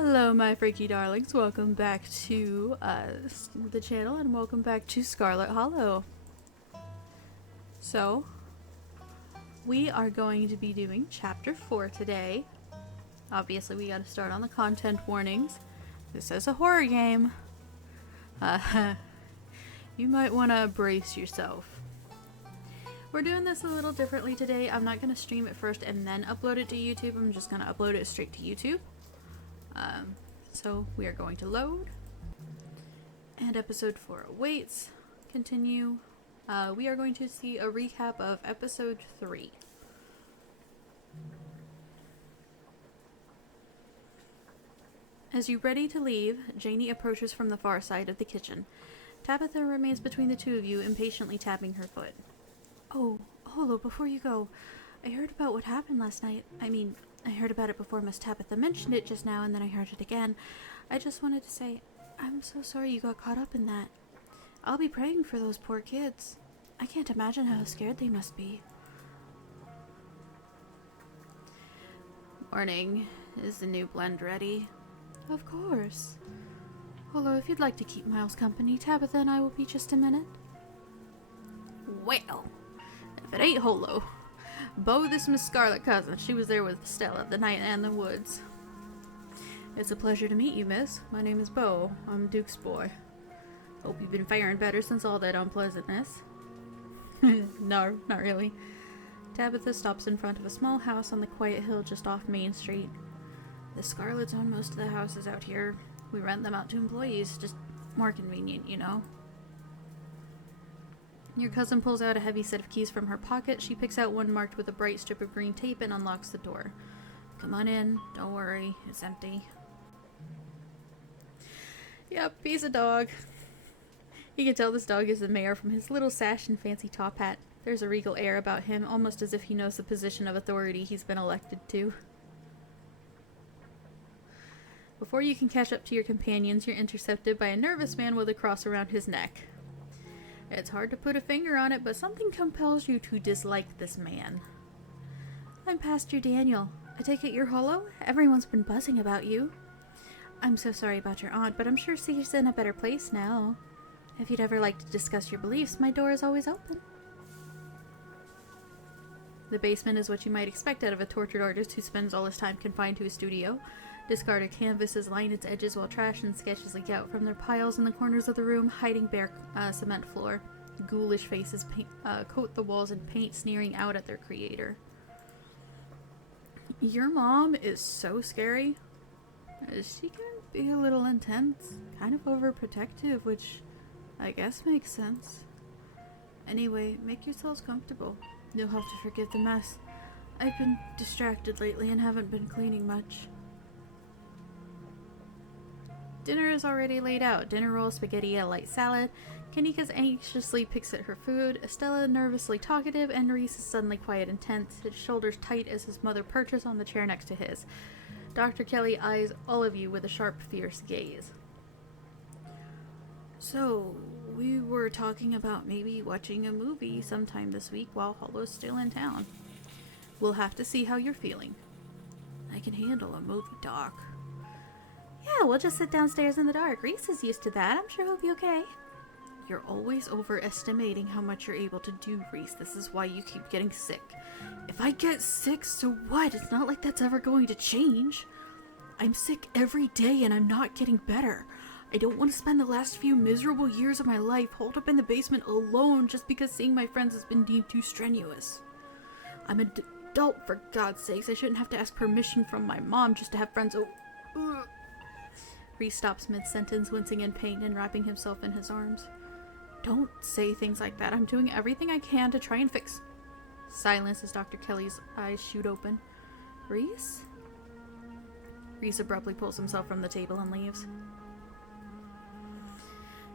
Hello my freaky darlings, welcome back to the channel and welcome back to Scarlet Hollow. So, we are going to be doing chapter 4 today. Obviously we gotta start on the content warnings. This is a horror game. You might want to brace yourself. We're doing this a little differently today. I'm not going to stream it first and then upload it to YouTube. I'm just going to upload it straight to YouTube. So we are going to load. And episode 4 awaits. Continue. We are going to see a recap of episode 3. As you're ready to leave, Janie approaches from the far side of the kitchen. Tabitha remains between the two of you, impatiently tapping her foot. Oh, Holo, before you go, I heard about what happened last night. I heard about it before Miss Tabitha mentioned it just now, and then I heard it again. I just wanted to say, I'm so sorry you got caught up in that. I'll be praying for those poor kids. I can't imagine how scared they must be. Morning. Is the new blend ready? Of course. Holo, if you'd like to keep Miles company, Tabitha and I will be just a minute. Well, if it ain't Holo. Bo, this Miss Scarlet cousin. She was there with Stella the night in the woods. It's a pleasure to meet you, miss. My name is Bo. I'm Duke's boy. Hope you've been faring better since all that unpleasantness. No, not really. Tabitha stops in front of a small house on the quiet hill just off Main Street. The Scarlets own most of the houses out here. We rent them out to employees. Just more convenient, you know. Your cousin pulls out a heavy set of keys from her pocket. She picks out one marked with a bright strip of green tape and unlocks the door. Come on in. Don't worry. It's empty. Yep, he's a dog. You can tell this dog is the mayor from his little sash and fancy top hat. There's a regal air about him, almost as if he knows the position of authority he's been elected to. Before you can catch up to your companions, you're intercepted by a nervous man with a cross around his neck. It's hard to put a finger on it, but something compels you to dislike this man. I'm Pastor Daniel. I take it you're Holo? Everyone's been buzzing about you. I'm so sorry about your aunt, but I'm sure she's in a better place now. If you'd ever like to discuss your beliefs, my door is always open. The basement is what you might expect out of a tortured artist who spends all his time confined to a studio. Discarded canvases line its edges while trash and sketches leak out from their piles in the corners of the room, hiding bare cement floor. Ghoulish faces coat the walls in paint, sneering out at their creator. Your mom is so scary. She can be a little intense, kind of overprotective, which I guess makes sense. Anyway, make yourselves comfortable. You'll have to forgive the mess. I've been distracted lately and haven't been cleaning much. Dinner is already laid out. Dinner roll, spaghetti, a light salad. Kanika's anxiously picks at her food. Estella nervously talkative, and Reese is suddenly quiet and tense, his shoulders tight as his mother perches on the chair next to his. Dr. Kelly eyes all of you with a sharp, fierce gaze. So, we were talking about maybe watching a movie sometime this week while Holo's still in town. We'll have to see how you're feeling. I can handle a movie, Doc. Yeah, we'll just sit downstairs in the dark. Reese is used to that. I'm sure he'll be okay. You're always overestimating how much you're able to do, Reese. This is why you keep getting sick. If I get sick, so what? It's not like that's ever going to change. I'm sick every day and I'm not getting better. I don't want to spend the last few miserable years of my life holed up in the basement alone just because seeing my friends has been deemed too strenuous. I'm an adult, for God's sakes. I shouldn't have to ask permission from my mom just to have friends. Reese stops mid-sentence, wincing in pain and wrapping himself in his arms. Don't say things like that. I'm doing everything I can to try and fix... Silence as Dr. Kelly's eyes shoot open. Reese? Reese abruptly pulls himself from the table and leaves.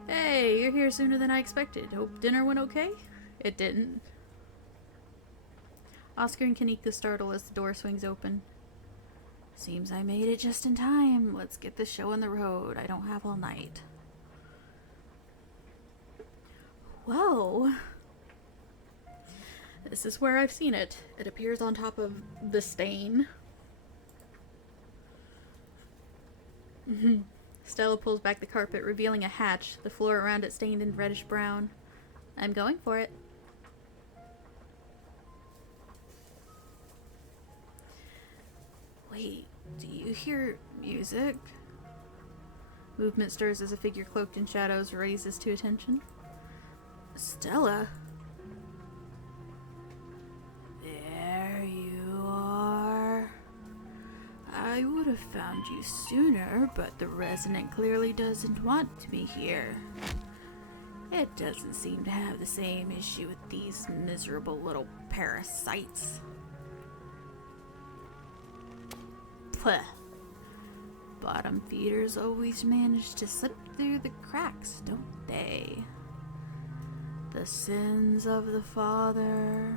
Hey, you're here sooner than I expected. Hope dinner went okay? It didn't. Oscar and Kanika startle as the door swings open. Seems I made it just in time. Let's get this show on the road. I don't have all night. Whoa. This is where I've seen it. It appears on top of the stain. Stella pulls back the carpet, revealing a hatch, the floor around it stained in reddish brown. I'm going for it. Wait, do you hear music? Movement stirs as a figure cloaked in shadows raises to attention. Stella? There you are. I would have found you sooner, but the resident clearly doesn't want me here. It doesn't seem to have the same issue with these miserable little parasites. Puh. Bottom feeders always manage to slip through the cracks, don't they? The sins of the father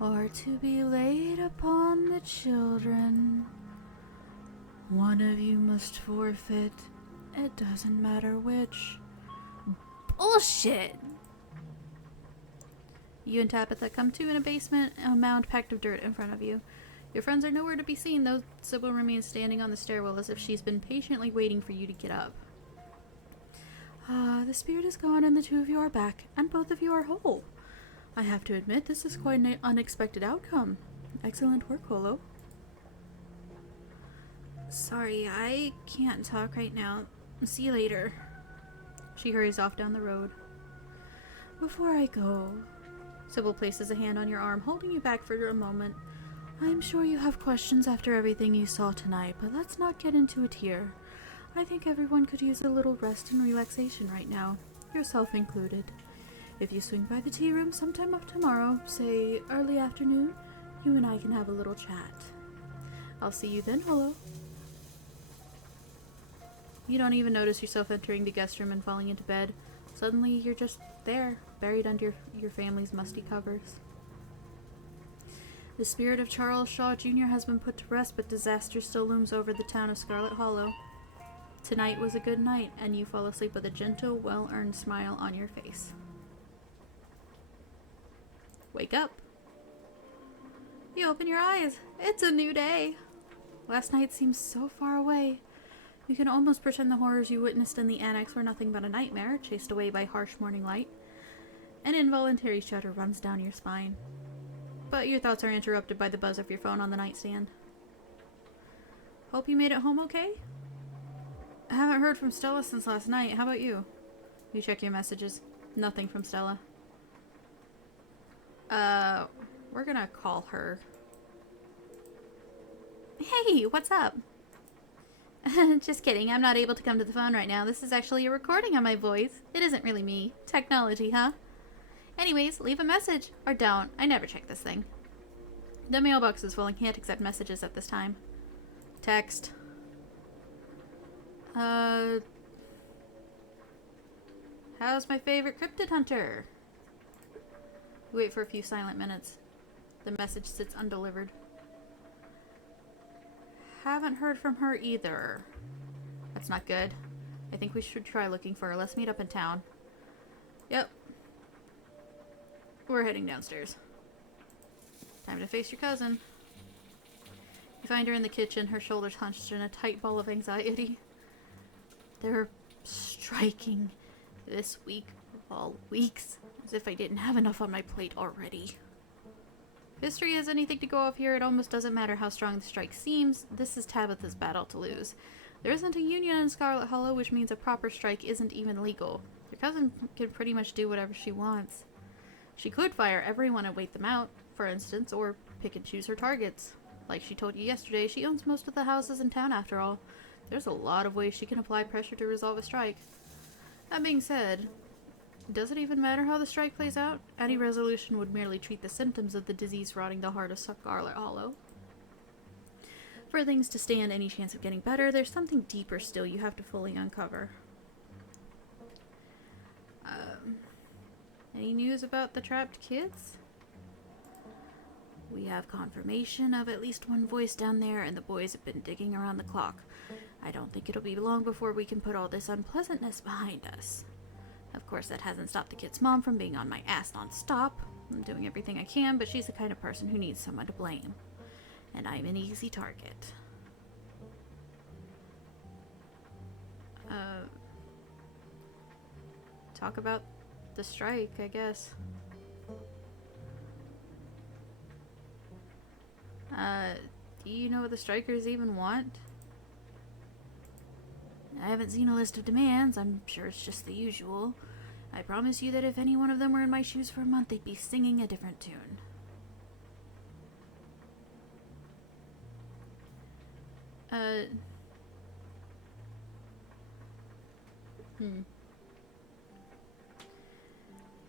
are to be laid upon the children. One of you must forfeit. It doesn't matter which. Bullshit! You and Tabitha come to in a basement, a mound packed of dirt in front of you. Your friends are nowhere to be seen, though Sybil remains standing on the stairwell as if she's been patiently waiting for you to get up. The spirit is gone and the two of you are back, and both of you are whole. I have to admit, this is quite an unexpected outcome. Excellent work, Holo. Sorry, I can't talk right now. See you later. She hurries off down the road. Before I go, Sybil places a hand on your arm, holding you back for a moment. I'm sure you have questions after everything you saw tonight, but let's not get into it here. I think everyone could use a little rest and relaxation right now, yourself included. If you swing by the tea room sometime of tomorrow, say early afternoon, you and I can have a little chat. I'll see you then, Holo. You don't even notice yourself entering the guest room and falling into bed. Suddenly, you're just there, buried under your family's musty covers. The spirit of Charles Shaw Jr. has been put to rest, but disaster still looms over the town of Scarlet Hollow. Tonight was a good night, and you fall asleep with a gentle, well-earned smile on your face. Wake up. You open your eyes. It's a new day. Last night seems so far away. You can almost pretend the horrors you witnessed in the annex were nothing but a nightmare, chased away by harsh morning light. An involuntary shudder runs down your spine. But your thoughts are interrupted by the buzz of your phone on the nightstand. Hope you made it home okay? I haven't heard from Stella since last night. How about you? You check your messages. Nothing from Stella. We're gonna call her. Hey, what's up? Just kidding, I'm not able to come to the phone right now. This is actually a recording of my voice. It isn't really me. Technology, huh? Anyways, leave a message. Or don't. I never check this thing. The mailbox is full and can't accept messages at this time. Text. How's my favorite cryptid hunter? You wait for a few silent minutes. The message sits undelivered. Haven't heard from her either. That's not good. I think we should try looking for her. Let's meet up in town. Yep. We're heading downstairs. Time to face your cousin. You find her in the kitchen, her shoulders hunched in a tight ball of anxiety. They're striking this week of all weeks, as if I didn't have enough on my plate already. If history has anything to go off here, it almost doesn't matter how strong the strike seems. This is Tabitha's battle to lose. There isn't a union in Scarlet Hollow, which means a proper strike isn't even legal. Your cousin can pretty much do whatever she wants. She could fire everyone and wait them out, for instance, or pick and choose her targets. Like she told you yesterday, she owns most of the houses in town after all. There's a lot of ways she can apply pressure to resolve a strike. That being said, does it even matter how the strike plays out? Any resolution would merely treat the symptoms of the disease rotting the heart of Scarlet Hollow. For things to stand any chance of getting better, there's something deeper still you have to fully uncover. Any news about the trapped kids? We have confirmation of at least one voice down there, and the boys have been digging around the clock. I don't think it'll be long before we can put all this unpleasantness behind us. Of course, that hasn't stopped the kid's mom from being on my ass non-stop. I'm doing everything I can, but she's the kind of person who needs someone to blame. And I'm an easy target. talk about the strike, I guess. Do you know what the strikers even want? I haven't seen a list of demands. I'm sure it's just the usual. I promise you that if any one of them were in my shoes for a month, they'd be singing a different tune.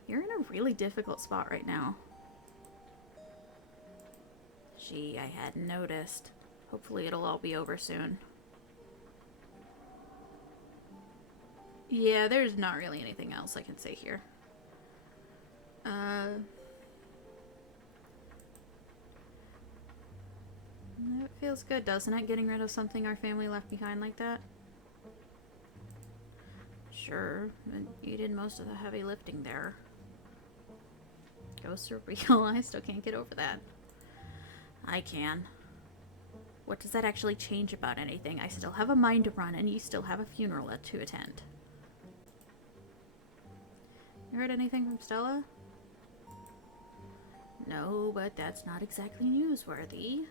You're in a really difficult spot right now. Gee, I hadn't noticed. Hopefully it'll all be over soon. Yeah, there's not really anything else I can say here. That feels good, doesn't it? Getting rid of something our family left behind like that? Sure, you did most of the heavy lifting there. Ghosts are real. I still can't get over that. I can. What does that actually change about anything? I still have a mind to run, and you still have a funeral to attend. You heard anything from Stella? No, but that's not exactly newsworthy.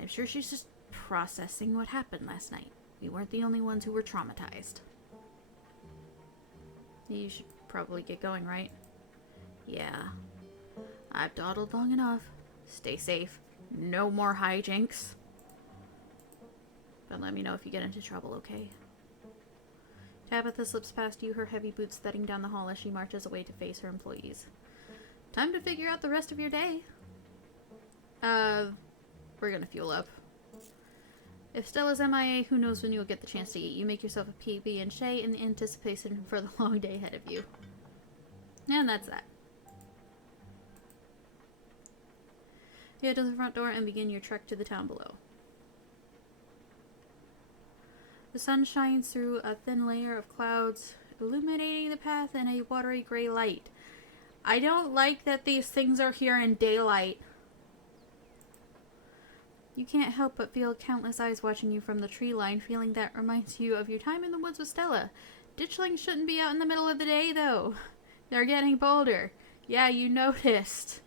I'm sure she's just processing what happened last night. We weren't the only ones who were traumatized. You should probably get going, right? Yeah. I've dawdled long enough. Stay safe. No more hijinks. But let me know if you get into trouble, okay? Tabitha slips past you, her heavy boots thudding down the hall as she marches away to face her employees. Time to figure out the rest of your day. We're gonna fuel up. If Stella's MIA, who knows when you'll get the chance to eat. You make yourself a PB&J in anticipation for the long day ahead of you. And that's that. You head to the front door and begin your trek to the town below. The sun shines through a thin layer of clouds, illuminating the path in a watery gray light. I don't like that these things are here in daylight. You can't help but feel countless eyes watching you from the tree line, feeling that reminds you of your time in the woods with Stella. Ditchlings shouldn't be out in the middle of the day, though. They're getting bolder. Yeah, you noticed.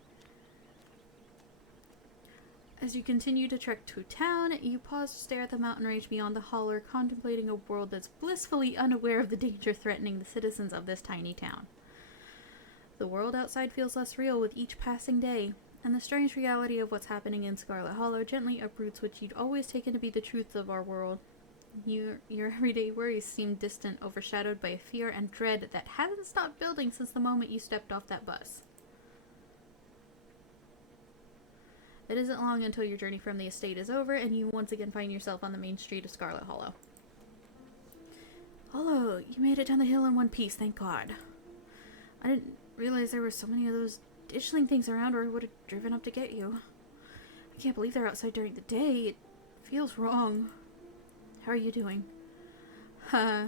As you continue to trek to town, you pause to stare at the mountain range beyond the holler, contemplating a world that's blissfully unaware of the danger threatening the citizens of this tiny town. The world outside feels less real with each passing day, and the strange reality of what's happening in Scarlet Hollow gently uproots what you'd always taken to be the truth of our world. Your everyday worries seem distant, overshadowed by a fear and dread that hasn't stopped building since the moment you stepped off that bus. It isn't long until your journey from the estate is over, and you once again find yourself on the main street of Scarlet Hollow. Hollow, you made it down the hill in one piece, thank God. I didn't realize there were so many of those ditchling things around, or I would have driven up to get you. I can't believe they're outside during the day. It feels wrong. How are you doing? I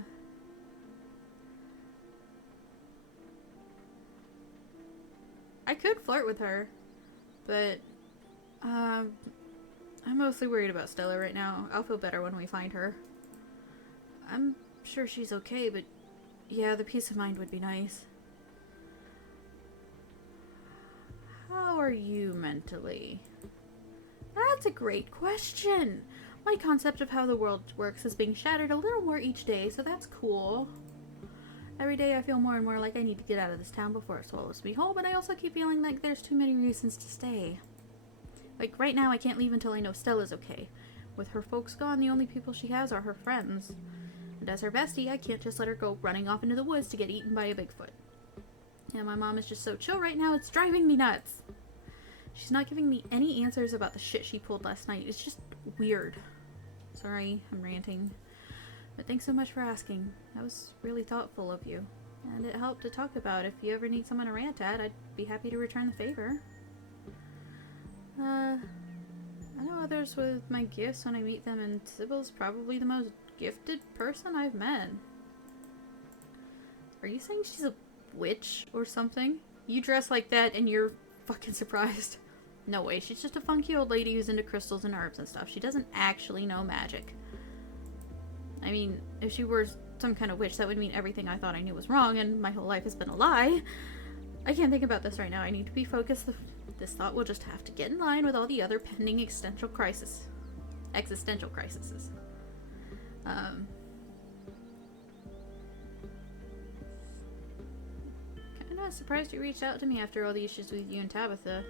could flirt with her, but I'm mostly worried about Stella right now. I'll feel better when we find her. I'm sure she's okay, but yeah, the peace of mind would be nice. How are you mentally? That's a great question. My concept of how the world works is being shattered a little more each day, so that's cool. Every day I feel more and more like I need to get out of this town before it swallows me whole, but I also keep feeling like there's too many reasons to stay. Like, right now I can't leave until I know Stella's okay. With her folks gone, the only people she has are her friends. And as her bestie, I can't just let her go running off into the woods to get eaten by a Bigfoot. And my mom is just so chill right now, it's driving me nuts. She's not giving me any answers about the shit she pulled last night. It's just weird. Sorry, I'm ranting. But thanks so much for asking. That was really thoughtful of you. And it helped to talk about. If you ever need someone to rant at, I'd be happy to return the favor. I know others with my gifts when I meet them, and Sybil's probably the most gifted person I've met. Are you saying she's a witch or something? You dress like that and you're fucking surprised. No way, she's just a funky old lady who's into crystals and herbs and stuff. She doesn't actually know magic. I mean, if she were some kind of witch, that would mean everything I thought I knew was wrong, and my whole life has been a lie. I can't think about this right now. I need to be focused. This thought will just have to get in line with all the other pending existential crises. Kinda surprised you reached out to me after all the issues with you and Tabitha.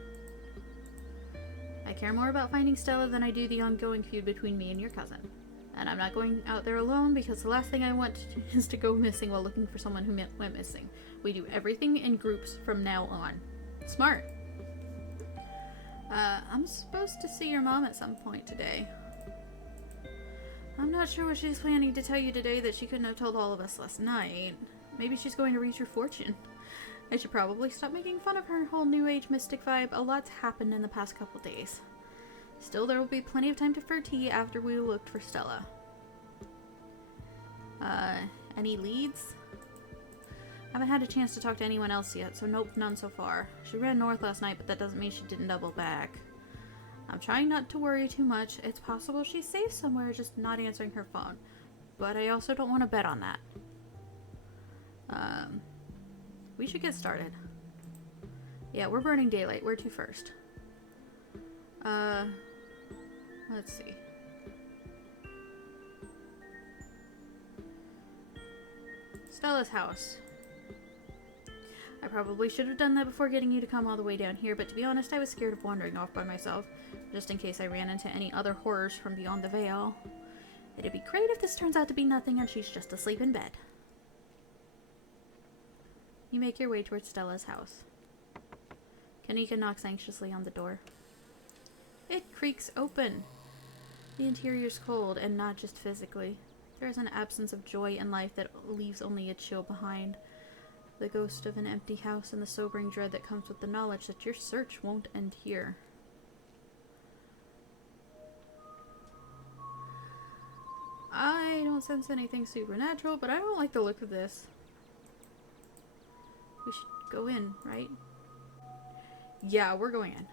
I care more about finding Stella than I do the ongoing feud between me and your cousin. And I'm not going out there alone because the last thing I want is to go missing while looking for someone who went missing. We do everything in groups from now on. Smart. I'm supposed to see your mom at some point today. I'm not sure what she's planning to tell you today that she couldn't have told all of us last night. Maybe she's going to read your fortune. I should probably stop making fun of her whole new age mystic vibe. A lot's happened in the past couple days. Still, there will be plenty of time for tea after we looked for Stella. Any leads? Haven't had a chance to talk to anyone else yet, so nope, none so far. She ran north last night, but that doesn't mean she didn't double back. I'm trying not to worry too much. It's possible she's safe somewhere, just not answering her phone. But I also don't want to bet on that. We should get started. Yeah, we're burning daylight. Where to first? Let's see. Stella's house. I probably should have done that before getting you to come all the way down here, but to be honest, I was scared of wandering off by myself, just in case I ran into any other horrors from beyond the veil. It'd be great if this turns out to be nothing and she's just asleep in bed. You make your way towards Stella's house. Kanika knocks anxiously on the door. It creaks open. The interior's cold, and not just physically. There is an absence of joy in life that leaves only a chill behind. The ghost of an empty house and the sobering dread that comes with the knowledge that your search won't end here. I don't sense anything supernatural, but I don't like the look of this. We should go in, right? Yeah, we're going in.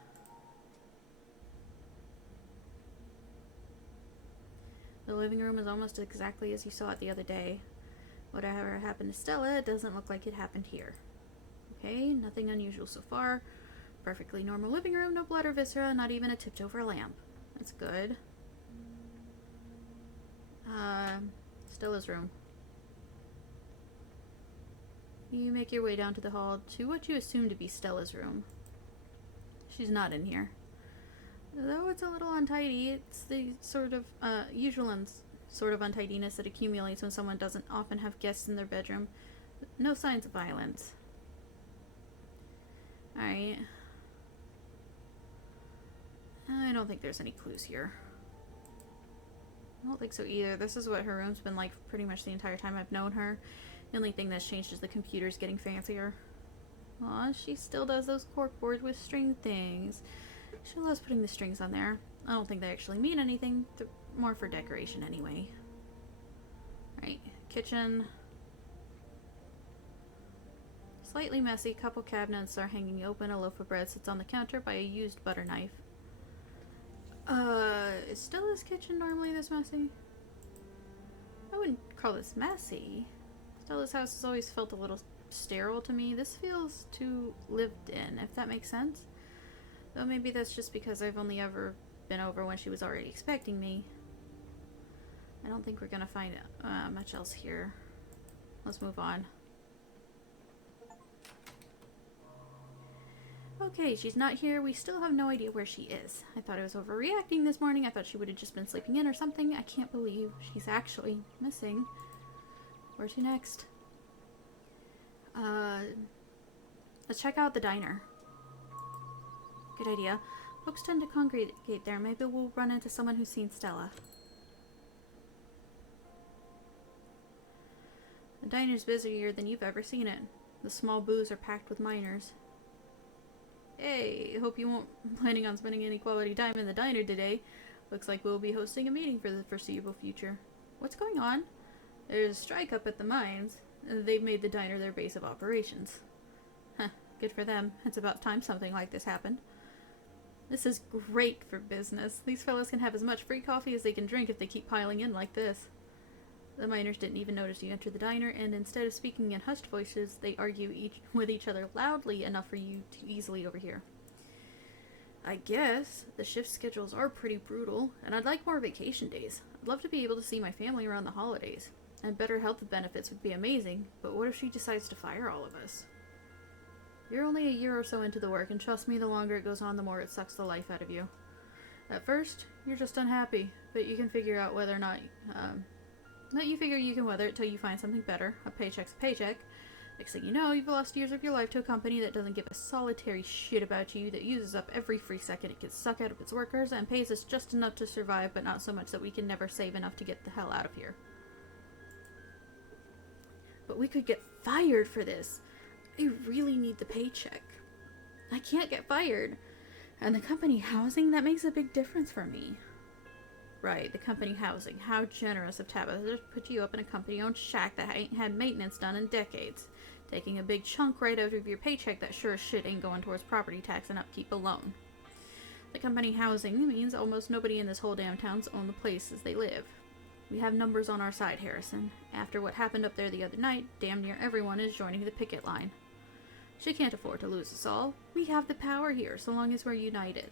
The living room is almost exactly as you saw it the other day. Whatever happened to Stella, it doesn't look like it happened here. Okay, nothing unusual so far. Perfectly normal living room, no blood or viscera, not even a tipped over lamp. That's good. Stella's room. You make your way down to the hall to what you assume to be Stella's room. She's not in here. Though it's a little untidy, it's the sort of usual sort of untidiness that accumulates when someone doesn't often have guests in their bedroom. No signs of violence. Alright. I don't think there's any clues here. I don't think so either. This is what her room's been like pretty much the entire time I've known her. The only thing that's changed is the computer's getting fancier. Aw, she still does those cork boards with string things. She loves putting the strings on there. I don't think they actually mean anything. They're more for decoration anyway. Right, kitchen. Slightly messy. Couple cabinets are hanging open. A loaf of bread sits on the counter by a used butter knife. Is Stella's kitchen normally this messy? I wouldn't call this messy. Stella's house has always felt a little sterile to me. This feels too lived in, if that makes sense. Though maybe that's just because I've only ever been over when she was already expecting me. I don't think we're gonna find much else here. Let's move on. Okay, she's not here. We still have no idea where she is. I thought I was overreacting this morning. I thought she would have just been sleeping in or something. I can't believe she's actually missing. Where to next? Let's check out the diner. Good idea. Folks tend to congregate there. Maybe we'll run into someone who's seen Stella. The diner's busier than you've ever seen it. The small booths are packed with minors. Hey, hope you won't planning on spending any quality time in the diner today. Looks like we'll be hosting a meeting for the foreseeable future. What's going on? There's a strike up at the mines. They've made the diner their base of operations. Huh, good for them. It's about time something like this happened. This is great for business. These fellows can have as much free coffee as they can drink if they keep piling in like this. The miners didn't even notice you entered the diner, and instead of speaking in hushed voices, they argue with each other loudly enough for you to easily overhear. I guess the shift schedules are pretty brutal, and I'd like more vacation days. I'd love to be able to see my family around the holidays. And better health benefits would be amazing, but what if she decides to fire all of us? You're only a year or so into the work, and trust me, the longer it goes on, the more it sucks the life out of you. At first, you're just unhappy, but you can figure out whether or not, you figure you can weather it till you find something better. A paycheck's a paycheck. Next thing you know, you've lost years of your life to a company that doesn't give a solitary shit about you, that uses up every free second it can suck out of its workers, and pays us just enough to survive, but not so much that we can never save enough to get the hell out of here. But we could get fired for this. I really need the paycheck. I can't get fired. And the company housing, that makes a big difference for me. Right, the company housing. How generous of Tabitha to put you up in a company-owned shack that ain't had maintenance done in decades. Taking a big chunk right out of your paycheck that sure as shit ain't going towards property tax and upkeep alone. The company housing means almost nobody in this whole damn town's own the places they live. We have numbers on our side, Harrison. After what happened up there the other night, damn near everyone is joining the picket line. She can't afford to lose us all. We have the power here, so long as we're united.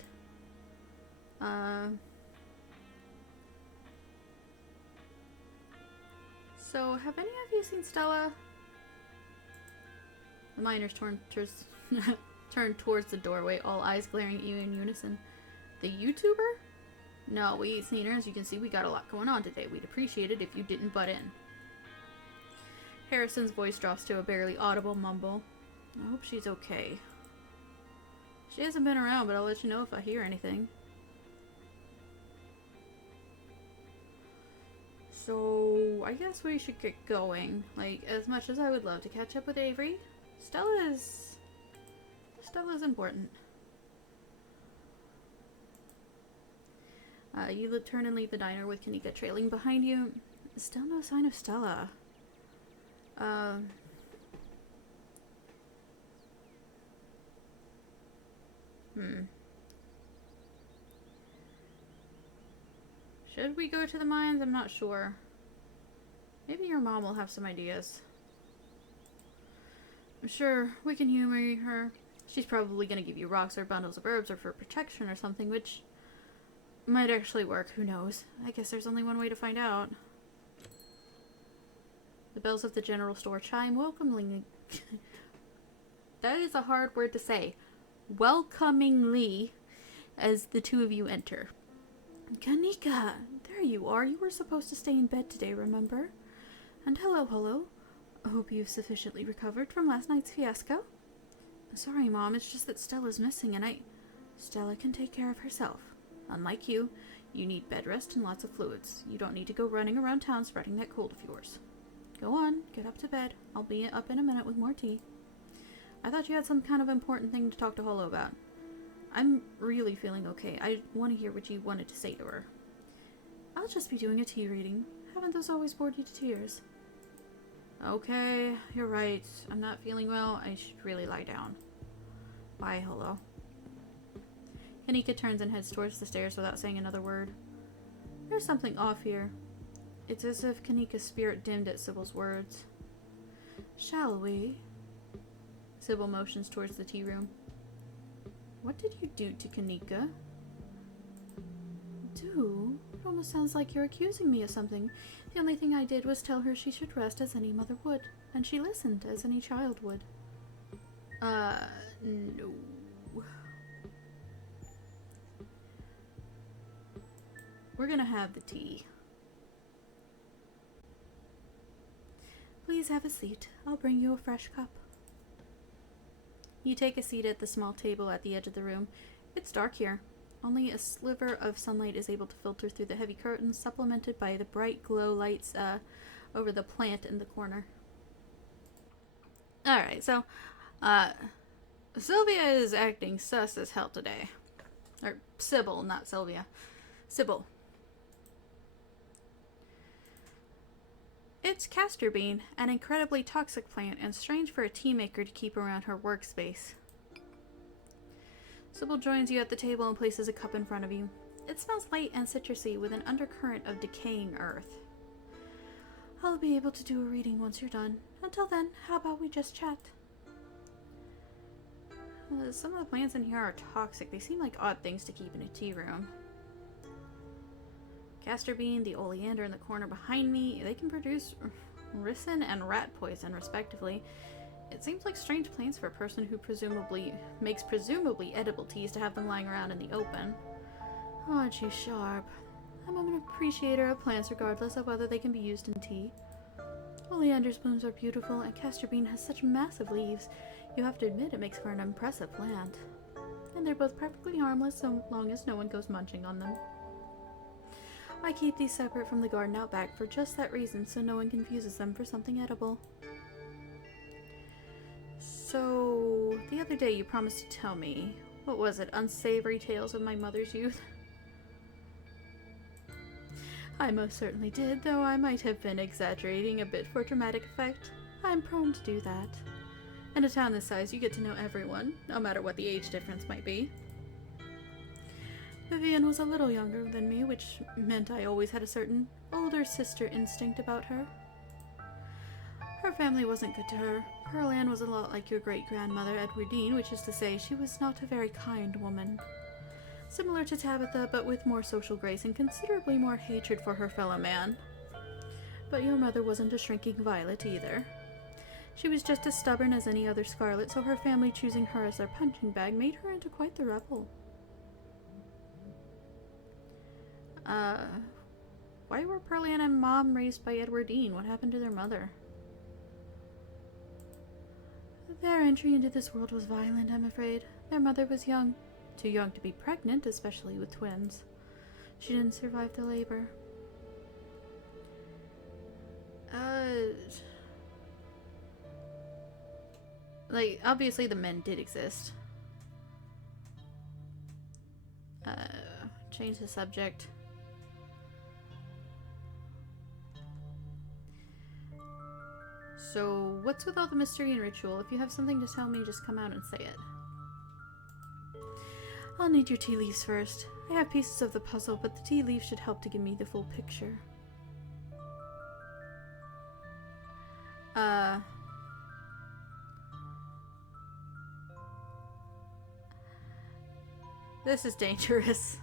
So, have any of you seen Stella? The miners turned towards the doorway, all eyes glaring at you in unison. The YouTuber? No, we ain't seen her. As you can see, we got a lot going on today. We'd appreciate it if you didn't butt in. Harrison's voice drops to a barely audible mumble. I hope she's okay. She hasn't been around, but I'll let you know if I hear anything. So, I guess we should get going. Like, as much as I would love to catch up with Avery, Stella's important. You turn and leave the diner with Kanika trailing behind you. Still no sign of Stella. Should we go to the mines? I'm not sure. Maybe your mom will have some ideas. I'm sure we can humor her. She's probably gonna give you rocks or bundles of herbs or for protection or something, which might actually work. Who knows? I guess there's only one way to find out. The bells of the general store chime welcomingly. That is a hard word to say. Welcomingly, as the two of you enter. Kanika, there you are. You were supposed to stay in bed today, remember? And hello. I hope you've sufficiently recovered from last night's fiasco. Sorry, Mom, it's just that Stella's missing and Stella can take care of herself. Unlike you, you need bed rest and lots of fluids. You don't need to go running around town spreading that cold of yours. Go on, get up to bed. I'll be up in a minute with more tea. I thought you had some kind of important thing to talk to Hollow about. I'm really feeling okay. I want to hear what you wanted to say to her. I'll just be doing a tea reading. Haven't those always bored you to tears? Okay, you're right. I'm not feeling well. I should really lie down. Bye, Hollow. Kanika turns and heads towards the stairs without saying another word. There's something off here. It's as if Kanika's spirit dimmed at Sybil's words. Shall we? Sybil motions towards the tea room. What did you do to Kanika? Do? It almost sounds like you're accusing me of something. The only thing I did was tell her she should rest as any mother would, and she listened as any child would. No. We're gonna have the tea. Please have a seat. I'll bring you a fresh cup. You take a seat at the small table at the edge of the room. It's dark here. Only a sliver of sunlight is able to filter through the heavy curtains, supplemented by the bright glow lights over the plant in the corner. Alright, so, Sylvia is acting sus as hell today. Or Sybil, not Sylvia. Sybil. It's castor bean, an incredibly toxic plant, and strange for a tea maker to keep around her workspace. Sybil joins you at the table and places a cup in front of you. It smells light and citrusy with an undercurrent of decaying earth. I'll be able to do a reading once you're done. Until then, how about we just chat? Some of the plants in here are toxic. They seem like odd things to keep in a tea room. Castor bean, the oleander in the corner behind me, they can produce ricin and rat poison, respectively. It seems like strange plants for a person who makes presumably edible teas to have them lying around in the open. Aren't you sharp? I'm an appreciator of plants regardless of whether they can be used in tea. Oleander's blooms are beautiful, and castor bean has such massive leaves. You have to admit it makes for an impressive plant. And they're both perfectly harmless so long as no one goes munching on them. I keep these separate from the garden out back for just that reason, so no one confuses them for something edible. So, the other day you promised to tell me, what was it, unsavory tales of my mother's youth? I most certainly did, though I might have been exaggerating a bit for dramatic effect. I'm prone to do that. In a town this size, you get to know everyone, no matter what the age difference might be. Vivian was a little younger than me, which meant I always had a certain older sister instinct about her. Her family wasn't good to her. Pearl Ann was a lot like your great-grandmother Edwardine, which is to say she was not a very kind woman. Similar to Tabitha, but with more social grace and considerably more hatred for her fellow man. But your mother wasn't a shrinking violet either. She was just as stubborn as any other Scarlet, so her family choosing her as their punching bag made her into quite the rebel. Why were Pearl Ann and Mom raised by Edwardine? What happened to their mother? Their entry into this world was violent, I'm afraid. Their mother was young. Too young to be pregnant, especially with twins. She didn't survive the labor. Like, obviously the men did exist. Change the subject. So, what's with all the mystery and ritual? If you have something to tell me, just come out and say it. I'll need your tea leaves first. I have pieces of the puzzle, but the tea leaves should help to give me the full picture. This is dangerous.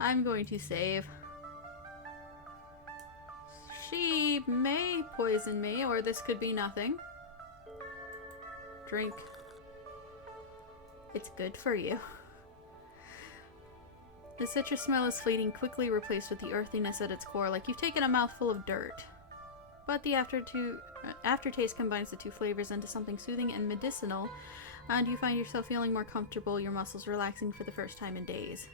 I'm going to save. She may poison me, or this could be nothing. Drink. It's good for you. The citrus smell is fleeting, quickly replaced with the earthiness at its core, like you've taken a mouthful of dirt. But the aftertaste combines the two flavors into something soothing and medicinal, and you find yourself feeling more comfortable, your muscles relaxing for the first time in days.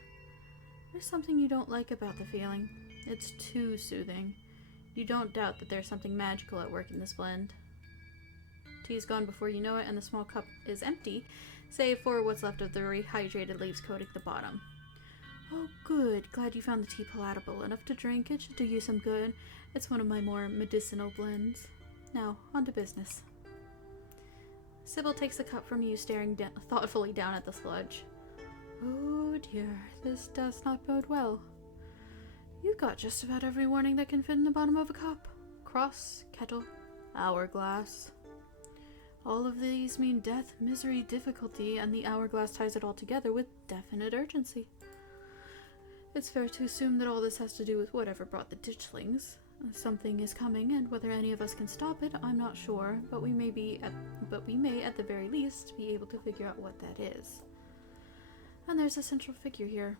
There's something you don't like about the feeling. It's too soothing. You don't doubt that there's something magical at work in this blend. Tea is gone before you know it, and the small cup is empty, save for what's left of the rehydrated leaves coating the bottom. Oh, good. Glad you found the tea palatable enough to drink. It should do you some good. It's one of my more medicinal blends. Now, on to business. Sybil takes the cup from you, staring thoughtfully down at the sludge. Oh dear, this does not bode well. You've got just about every warning that can fit in the bottom of a cup. Cross, kettle, hourglass. All of these mean death, misery, difficulty, and the hourglass ties it all together with definite urgency. It's fair to assume that all this has to do with whatever brought the ditchlings. Something is coming, and whether any of us can stop it, I'm not sure, but we may at the very least be able to figure out what that is. And there's a central figure here.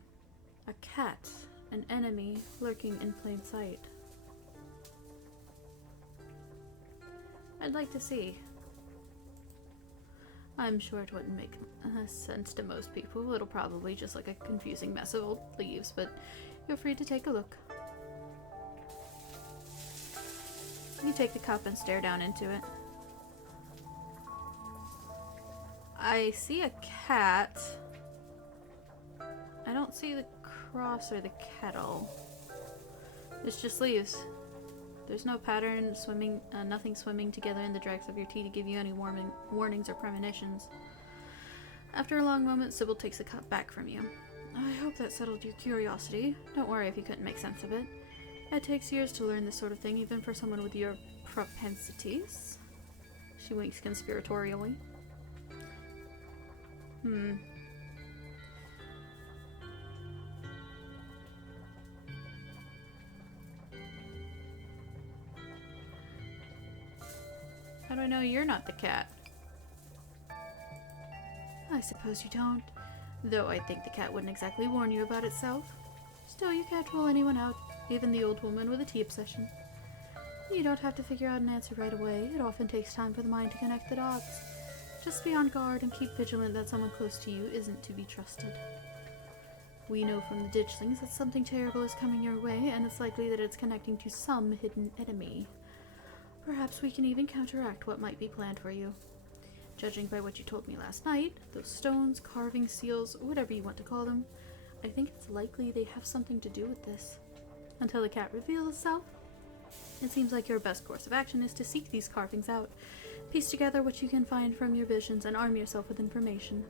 A cat, an enemy lurking in plain sight. I'd like to see. I'm sure it wouldn't make sense to most people. It'll probably just look like a confusing mess of old leaves, but feel free to take a look. You take the cup and stare down into it. I see a cat. I don't see the cross or the kettle. It's just leaves. There's no pattern, nothing swimming together in the dregs of your tea to give you any warnings or premonitions. After a long moment, Sybil takes the cup back from you. I hope that settled your curiosity. Don't worry if you couldn't make sense of it. It takes years to learn this sort of thing, even for someone with your propensities. She winks conspiratorially. How do I know you're not the cat? I suppose you don't. Though I think the cat wouldn't exactly warn you about itself. Still, you can't rule anyone out, even the old woman with a tea obsession. You don't have to figure out an answer right away. It often takes time for the mind to connect the dots. Just be on guard and keep vigilant that someone close to you isn't to be trusted. We know from the ditchlings that something terrible is coming your way, and it's likely that it's connecting to some hidden enemy. Perhaps we can even counteract what might be planned for you. Judging by what you told me last night, those stones, carvings, seals, whatever you want to call them, I think it's likely they have something to do with this. Until the cat reveals itself, it seems like your best course of action is to seek these carvings out, piece together what you can find from your visions, and arm yourself with information.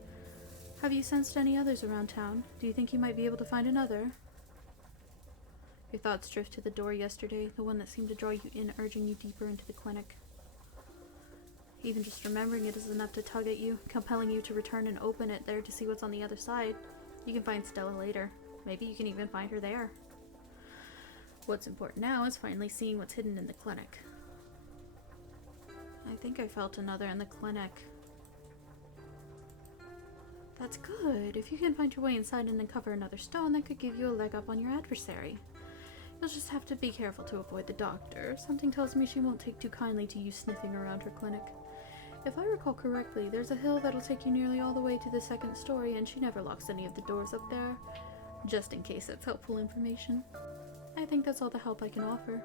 Have you sensed any others around town? Do you think you might be able to find another? Your thoughts drift to the door yesterday, the one that seemed to draw you in, urging you deeper into the clinic. Even just remembering it is enough to tug at you, compelling you to return and open it there to see what's on the other side. You can find Stella later. Maybe you can even find her there. What's important now is finally seeing what's hidden in the clinic. I think I felt another in the clinic. That's good. If you can find your way inside and uncover another stone, that could give you a leg up on your adversary. You'll just have to be careful to avoid the doctor. Something tells me she won't take too kindly to you sniffing around her clinic. If I recall correctly, there's a hill that'll take you nearly all the way to the second story, and she never locks any of the doors up there. Just in case that's helpful information. I think that's all the help I can offer.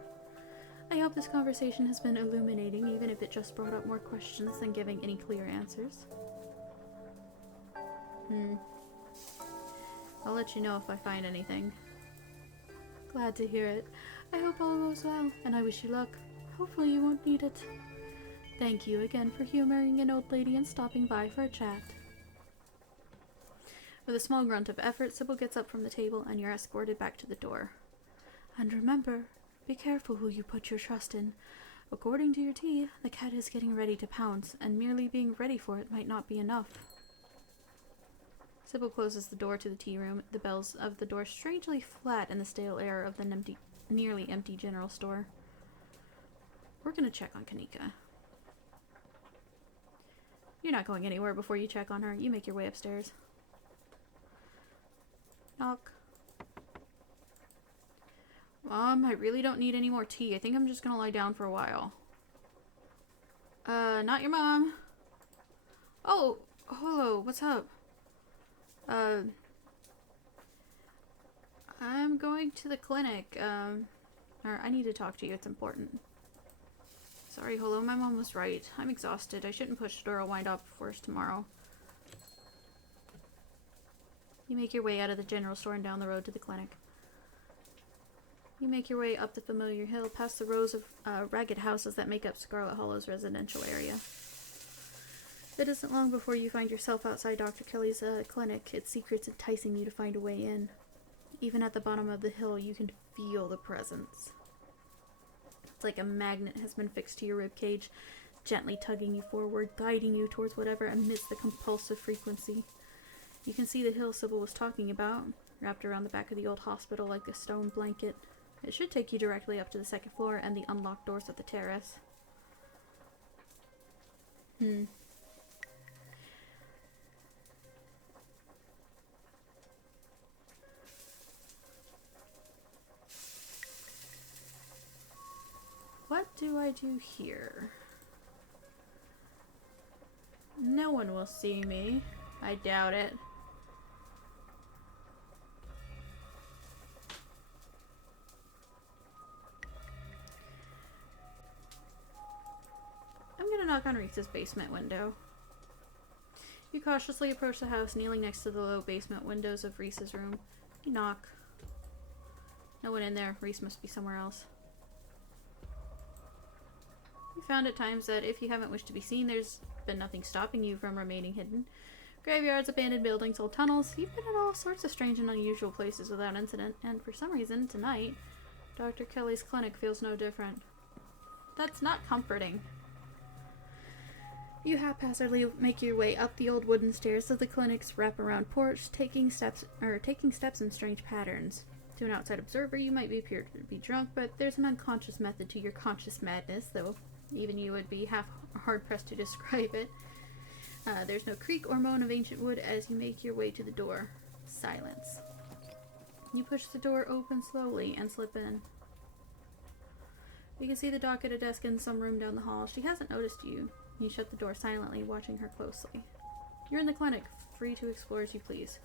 I hope this conversation has been illuminating, even if it just brought up more questions than giving any clear answers. I'll let you know if I find anything. Glad to hear it. I hope all goes well, and I wish you luck. Hopefully you won't need it. Thank you again for humoring an old lady and stopping by for a chat. With a small grunt of effort, Sybil gets up from the table and you're escorted back to the door. And remember, be careful who you put your trust in. According to your tea, the cat is getting ready to pounce, and merely being ready for it might not be enough. Sybil closes the door to the tea room, the bells of the door strangely flat in the stale air of the nearly empty general store. We're gonna check on Kanika. You're not going anywhere before you check on her. You make your way upstairs. Knock. Mom, I really don't need any more tea. I think I'm just gonna lie down for a while. Not your mom. Oh, hello, what's up? I'm going to the clinic, or I need to talk to you, it's important. Sorry, Holo, my mom was right. I'm exhausted. I shouldn't push it or I'll wind up worse tomorrow. You make your way out of the general store and down the road to the clinic. You make your way up the familiar hill, past the rows of ragged houses that make up Scarlet Hollow's residential area. It isn't long before you find yourself outside Dr. Kelly's clinic, its secrets enticing you to find a way in. Even at the bottom of the hill, you can feel the presence. It's like a magnet has been fixed to your ribcage, gently tugging you forward, guiding you towards whatever emits the compulsive frequency. You can see the hill Sybil was talking about, wrapped around the back of the old hospital like a stone blanket. It should take you directly up to the second floor and the unlocked doors of the terrace. What do I do here? No one will see me. I doubt it. I'm gonna knock on Reese's basement window. You cautiously approach the house, kneeling next to the low basement windows of Reese's room. You knock. No one in there. Reese must be somewhere else. You found at times that if you haven't wished to be seen, there's been nothing stopping you from remaining hidden. Graveyards, abandoned buildings, old tunnels. You've been in all sorts of strange and unusual places without incident, and for some reason, tonight, Dr. Kelly's clinic feels no different. That's not comforting. You haphazardly make your way up the old wooden stairs of the clinic's wraparound porch, taking steps in strange patterns. To an outside observer, you might appear to be drunk, but there's an unconscious method to your conscious madness, though even you would be half hard-pressed to describe it. There's no creak or moan of ancient wood as you make your way to the door. Silence. You push the door open slowly and slip in. You can see the doc at a desk in some room down the hall. She hasn't noticed you. You shut the door silently, watching her closely. You're in the clinic, free to explore as you please.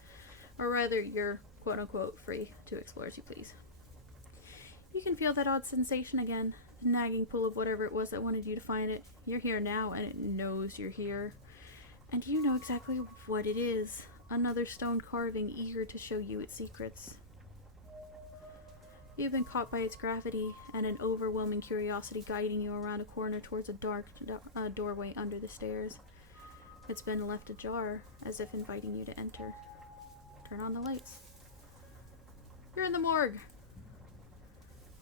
Or rather, you're quote-unquote free to explore as you please. You can feel that odd sensation again, the nagging pull of whatever it was that wanted you to find it. You're here now, and it knows you're here. And you know exactly what it is. Another stone carving eager to show you its secrets. You've been caught by its gravity and an overwhelming curiosity guiding you around a corner towards a dark doorway under the stairs. It's been left ajar, as if inviting you to enter. Turn on the lights. You're in the morgue!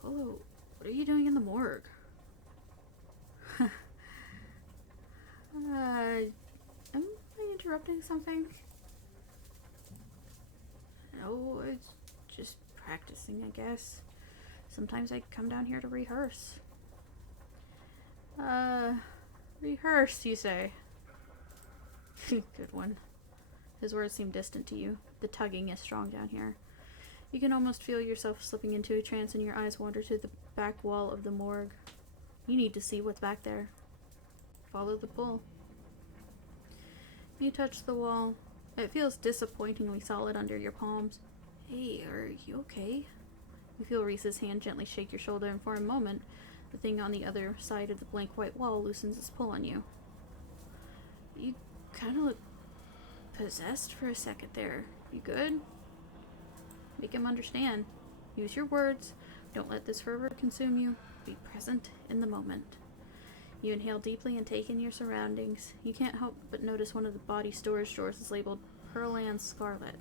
Oh, what are you doing in the morgue? Am I interrupting something? No, it's just practicing, I guess. Sometimes I come down here to rehearse. Rehearse, you say? Good one. His words seem distant to you. The tugging is strong down here. You can almost feel yourself slipping into a trance and your eyes wander to the back wall of the morgue. You need to see what's back there. Follow the pull. You touch the wall. It feels disappointingly solid under your palms. Hey, are you okay? You feel Reese's hand gently shake your shoulder, and for a moment, the thing on the other side of the blank white wall loosens its pull on you. You kind of look possessed for a second there. You good? Make him understand. Use your words. Don't let this fervor consume you. Be present in the moment. You inhale deeply and take in your surroundings. You can't help but notice one of the body storage drawers is labeled Pearl and Scarlet.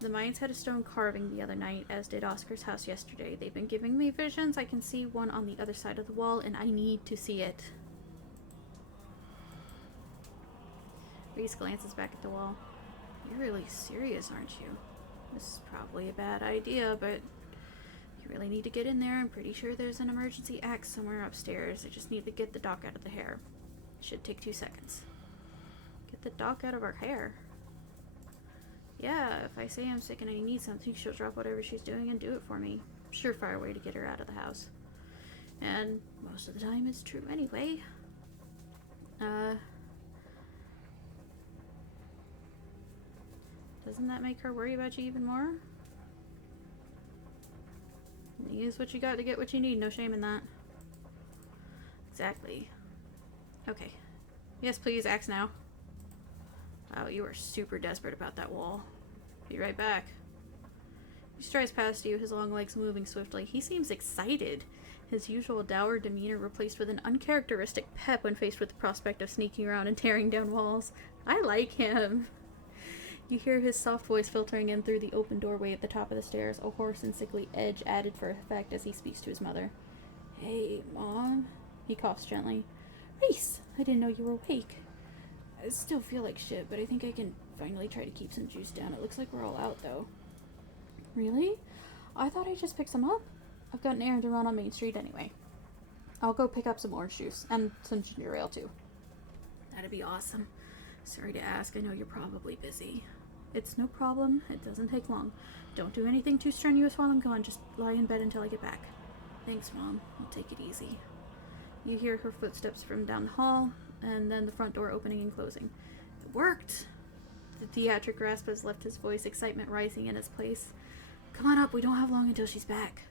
The mines had a stone carving the other night, as did Oscar's house yesterday. They've been giving me visions. I can see one on the other side of the wall, and I need to see it. Reese glances back at the wall. You're really serious, aren't you? This is probably a bad idea, but you really need to get in there. I'm pretty sure there's an emergency axe somewhere upstairs. I just need to get the doc out of the hair. It should take 2 seconds. Get the doc out of her hair? Yeah, if I say I'm sick and I need something, she'll drop whatever she's doing and do it for me. Surefire way to get her out of the house. And most of the time it's true anyway. Doesn't that make her worry about you even more? Use what you got to get what you need. No shame in that. Exactly. Okay. Yes, please, axe now. Wow, you are super desperate about that wall. Be right back. He strides past you, his long legs moving swiftly. He seems excited, his usual dour demeanor replaced with an uncharacteristic pep when faced with the prospect of sneaking around and tearing down walls. I like him. You hear his soft voice filtering in through the open doorway at the top of the stairs, a hoarse and sickly edge added for effect as he speaks to his mother. Hey, Mom. He coughs gently. Reese, I didn't know you were awake. I still feel like shit, but I think I can finally try to keep some juice down. It looks like we're all out, though. Really? I thought I just picked some up. I've got an errand to run on Main Street anyway. I'll go pick up some orange juice, and some ginger ale, too. That'd be awesome. Sorry to ask, I know you're probably busy. It's no problem. It doesn't take long. Don't do anything too strenuous while I'm gone. Just lie in bed until I get back. Thanks, Mom. I'll take it easy. You hear her footsteps from down the hall, and then the front door opening and closing. It worked! The theatric rasp has left his voice, excitement rising in its place. Come on up, we don't have long until she's back.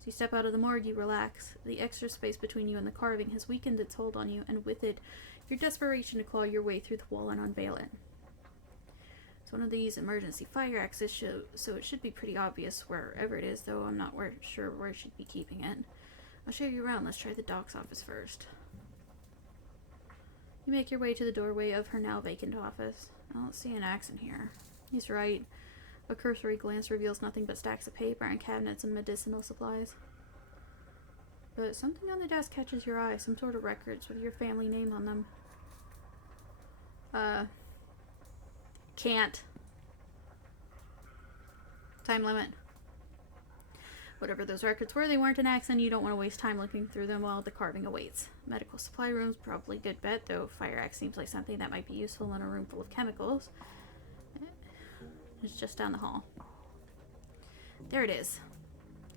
As you step out of the morgue, you relax. The extra space between you and the carving has weakened its hold on you, and with it, your desperation to claw your way through the wall and unveil it. It's one of these emergency fire axes, so it should be pretty obvious wherever it is, though I'm not sure where she'd be keeping it. I'll show you around. Let's try the doc's office first. You make your way to the doorway of her now vacant office. I don't see an axe in here. He's right. A cursory glance reveals nothing but stacks of paper and cabinets and medicinal supplies. But something on the desk catches your eye, some sort of records with your family name on them. Can't. Time limit. Whatever those records were, they weren't an accident. You don't want to waste time looking through them while the carving awaits. Medical supply room's probably a good bet, though fire axe seems like something that might be useful in a room full of chemicals. It's just down the hall. There it is.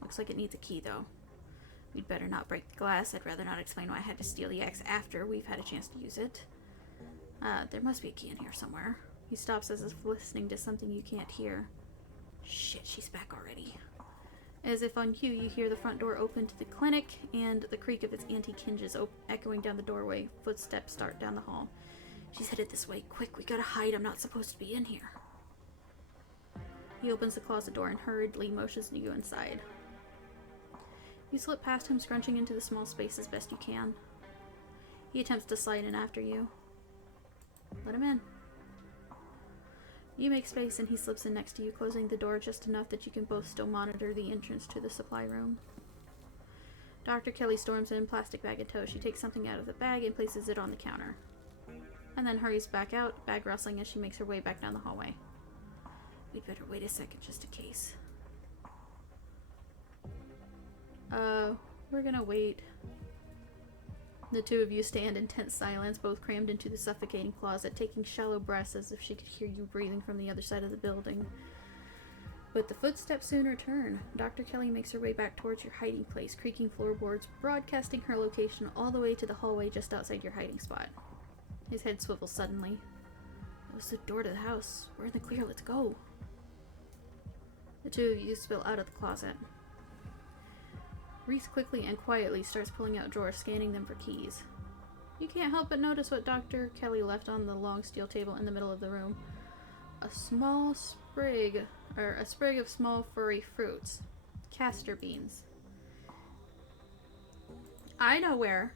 Looks like it needs a key, though. We'd better not break the glass. I'd rather not explain why I had to steal the axe after we've had a chance to use it. There must be a key in here somewhere. He stops as if listening to something you can't hear. Shit, she's back already. As if on cue, you hear the front door open to the clinic and the creak of its antique hinges echoing down the doorway. Footsteps start down the hall. She's headed this way. Quick, we gotta hide. I'm not supposed to be in here. He opens the closet door and hurriedly motions you inside. You slip past him, scrunching into the small space as best you can. He attempts to slide in after you. Let him in. You make space and he slips in next to you, closing the door just enough that you can both still monitor the entrance to the supply room. Dr. Kelly storms in, plastic bag in tow. She takes something out of the bag and places it on the counter. And then hurries back out, bag rustling as she makes her way back down the hallway. We'd better wait a second just in case. We're gonna wait. The two of you stand in tense silence, both crammed into the suffocating closet, taking shallow breaths as if she could hear you breathing from the other side of the building. But the footsteps soon return. Dr. Kelly makes her way back towards your hiding place, creaking floorboards, broadcasting her location all the way to the hallway just outside your hiding spot. His head swivels suddenly. That was the door to the house. We're in the clear, let's go. The two of you spill out of the closet. Reese quickly and quietly starts pulling out drawers, scanning them for keys. You can't help but notice what Dr. Kelly left on the long steel table in the middle of the room. A sprig of small furry fruits. Castor beans. I know where.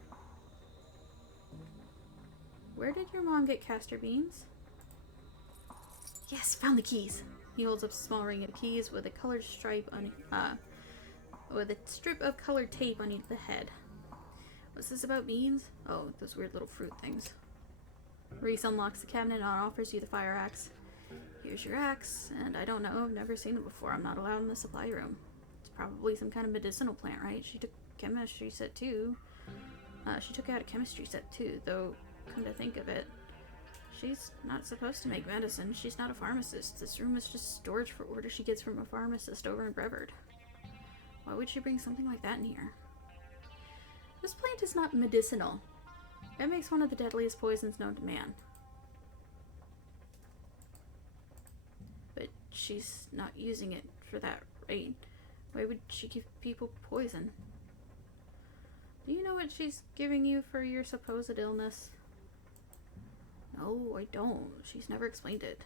Where did your mom get castor beans? Yes, found the keys. He holds up a small ring of keys with a colored stripe on with a strip of colored tape on the head. What's this about beans? Oh, those weird little fruit things. Reese unlocks the cabinet and offers you the fire axe. Here's your axe, and I don't know, I've never seen it before. I'm not allowed in the supply room. It's probably some kind of medicinal plant, right? She took chemistry set too. She took out a chemistry set too, though, come to think of it, she's not supposed to make medicine. She's not a pharmacist. This room is just storage for orders she gets from a pharmacist over in Brevard. Why would she bring something like that in here? This plant is not medicinal. It makes one of the deadliest poisons known to man. But she's not using it for that, right? Why would she give people poison? Do you know what she's giving you for your supposed illness? No, I don't. She's never explained it.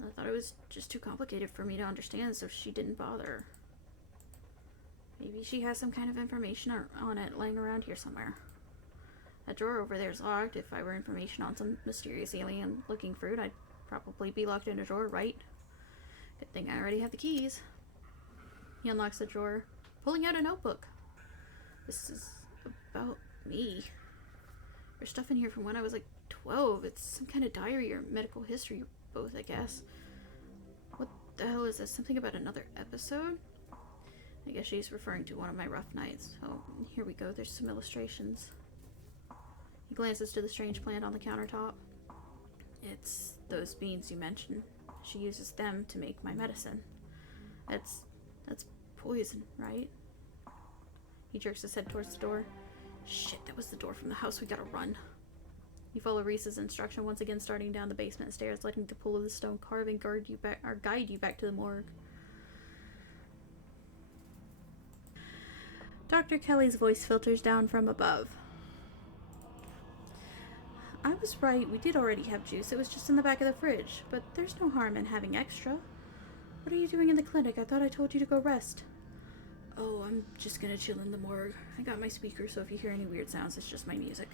I thought it was just too complicated for me to understand, so she didn't bother. Maybe she has some kind of information on it laying around here somewhere. That drawer over there is locked. If I were information on some mysterious alien-looking fruit, I'd probably be locked in a drawer, right? Good thing I already have the keys. He unlocks the drawer, pulling out a notebook. This is about me. There's stuff in here from when I was like 12. It's some kind of diary or medical history, both, I guess. What the hell is this? Something about another episode? I guess she's referring to one of my rough nights. Oh, here we go. There's some illustrations. He glances to the strange plant on the countertop. It's those beans you mentioned. She uses them to make my medicine. That's poison, right? He jerks his head towards the door. Shit, that was the door from the house. We gotta run. You follow Reese's instruction, once again starting down the basement stairs, letting the pull of the stone carving guide you back to the morgue. Dr. Kelly's voice filters down from above. I was right, we did already have juice. It was just in the back of the fridge. But there's no harm in having extra. What are you doing in the clinic? I thought I told you to go rest. Oh, I'm just gonna chill in the morgue. I got my speaker, so if you hear any weird sounds, it's just my music.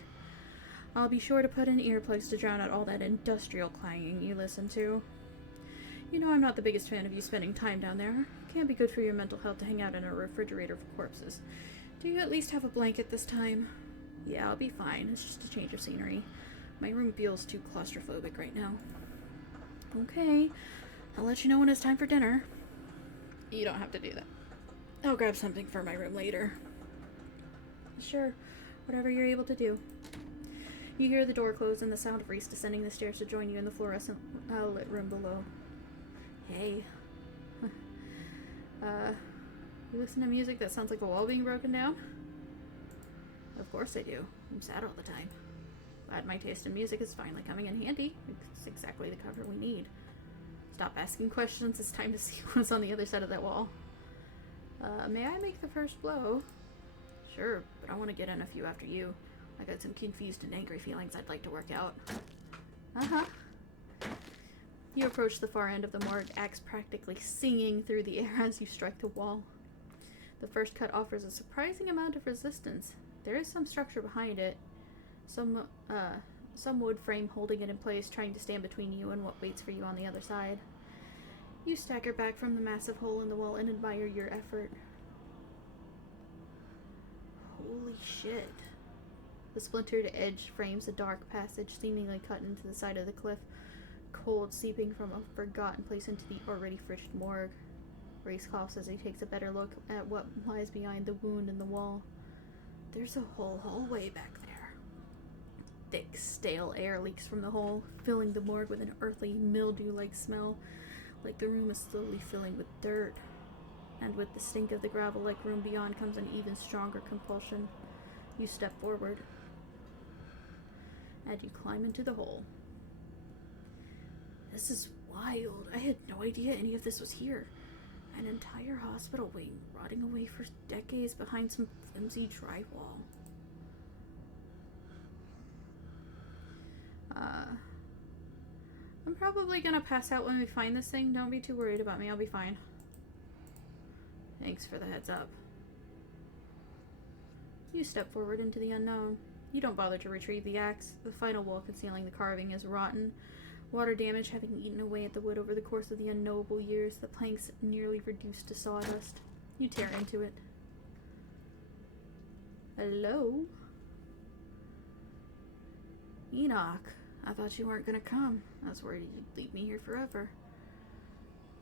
I'll be sure to put in earplugs to drown out all that industrial clanging you listen to. You know I'm not the biggest fan of you spending time down there. It can't be good for your mental health to hang out in a refrigerator for corpses. Do you at least have a blanket this time? Yeah, I'll be fine. It's just a change of scenery. My room feels too claustrophobic right now. Okay, I'll let you know when it's time for dinner. You don't have to do that. I'll grab something for my room later. Sure, whatever you're able to do. You hear the door close and the sound of Reese descending the stairs to join you in the fluorescent lit room below. Hey. You listen to music that sounds like a wall being broken down? Of course I do. I'm sad all the time. Glad my taste in music is finally coming in handy. It's exactly the cover we need. Stop asking questions. It's time to see what's on the other side of that wall. May I make the first blow? Sure, but I want to get in a few after you. I got some confused and angry feelings I'd like to work out. Uh-huh. You approach the far end of the morgue, axe practically singing through the air as you strike the wall. The first cut offers a surprising amount of resistance. There is some structure behind it. Some wood frame holding it in place, trying to stand between you and what waits for you on the other side. You stagger back from the massive hole in the wall and admire your effort. Holy shit. The splintered edge frames a dark passage seemingly cut into the side of the cliff, cold seeping from a forgotten place into the already frigid morgue. Reese coughs as he takes a better look at what lies behind the wound in the wall. There's a whole hallway back there. Thick, stale air leaks from the hole, filling the morgue with an earthly, mildew-like smell, like the room is slowly filling with dirt. And with the stink of the gravel-like room beyond comes an even stronger compulsion. You step forward, and you climb into the hole. This is wild. I had no idea any of this was here. An entire hospital wing rotting away for decades behind some flimsy drywall. I'm probably gonna pass out when we find this thing. Don't be too worried about me. I'll be fine. Thanks for the heads up. You step forward into the unknown. You don't bother to retrieve the axe. The final wall concealing the carving is rotten. Water damage having eaten away at the wood over the course of the unknowable years, the planks nearly reduced to sawdust. You tear into it. Hello? Enoch, I thought you weren't gonna come. I was worried you'd leave me here forever.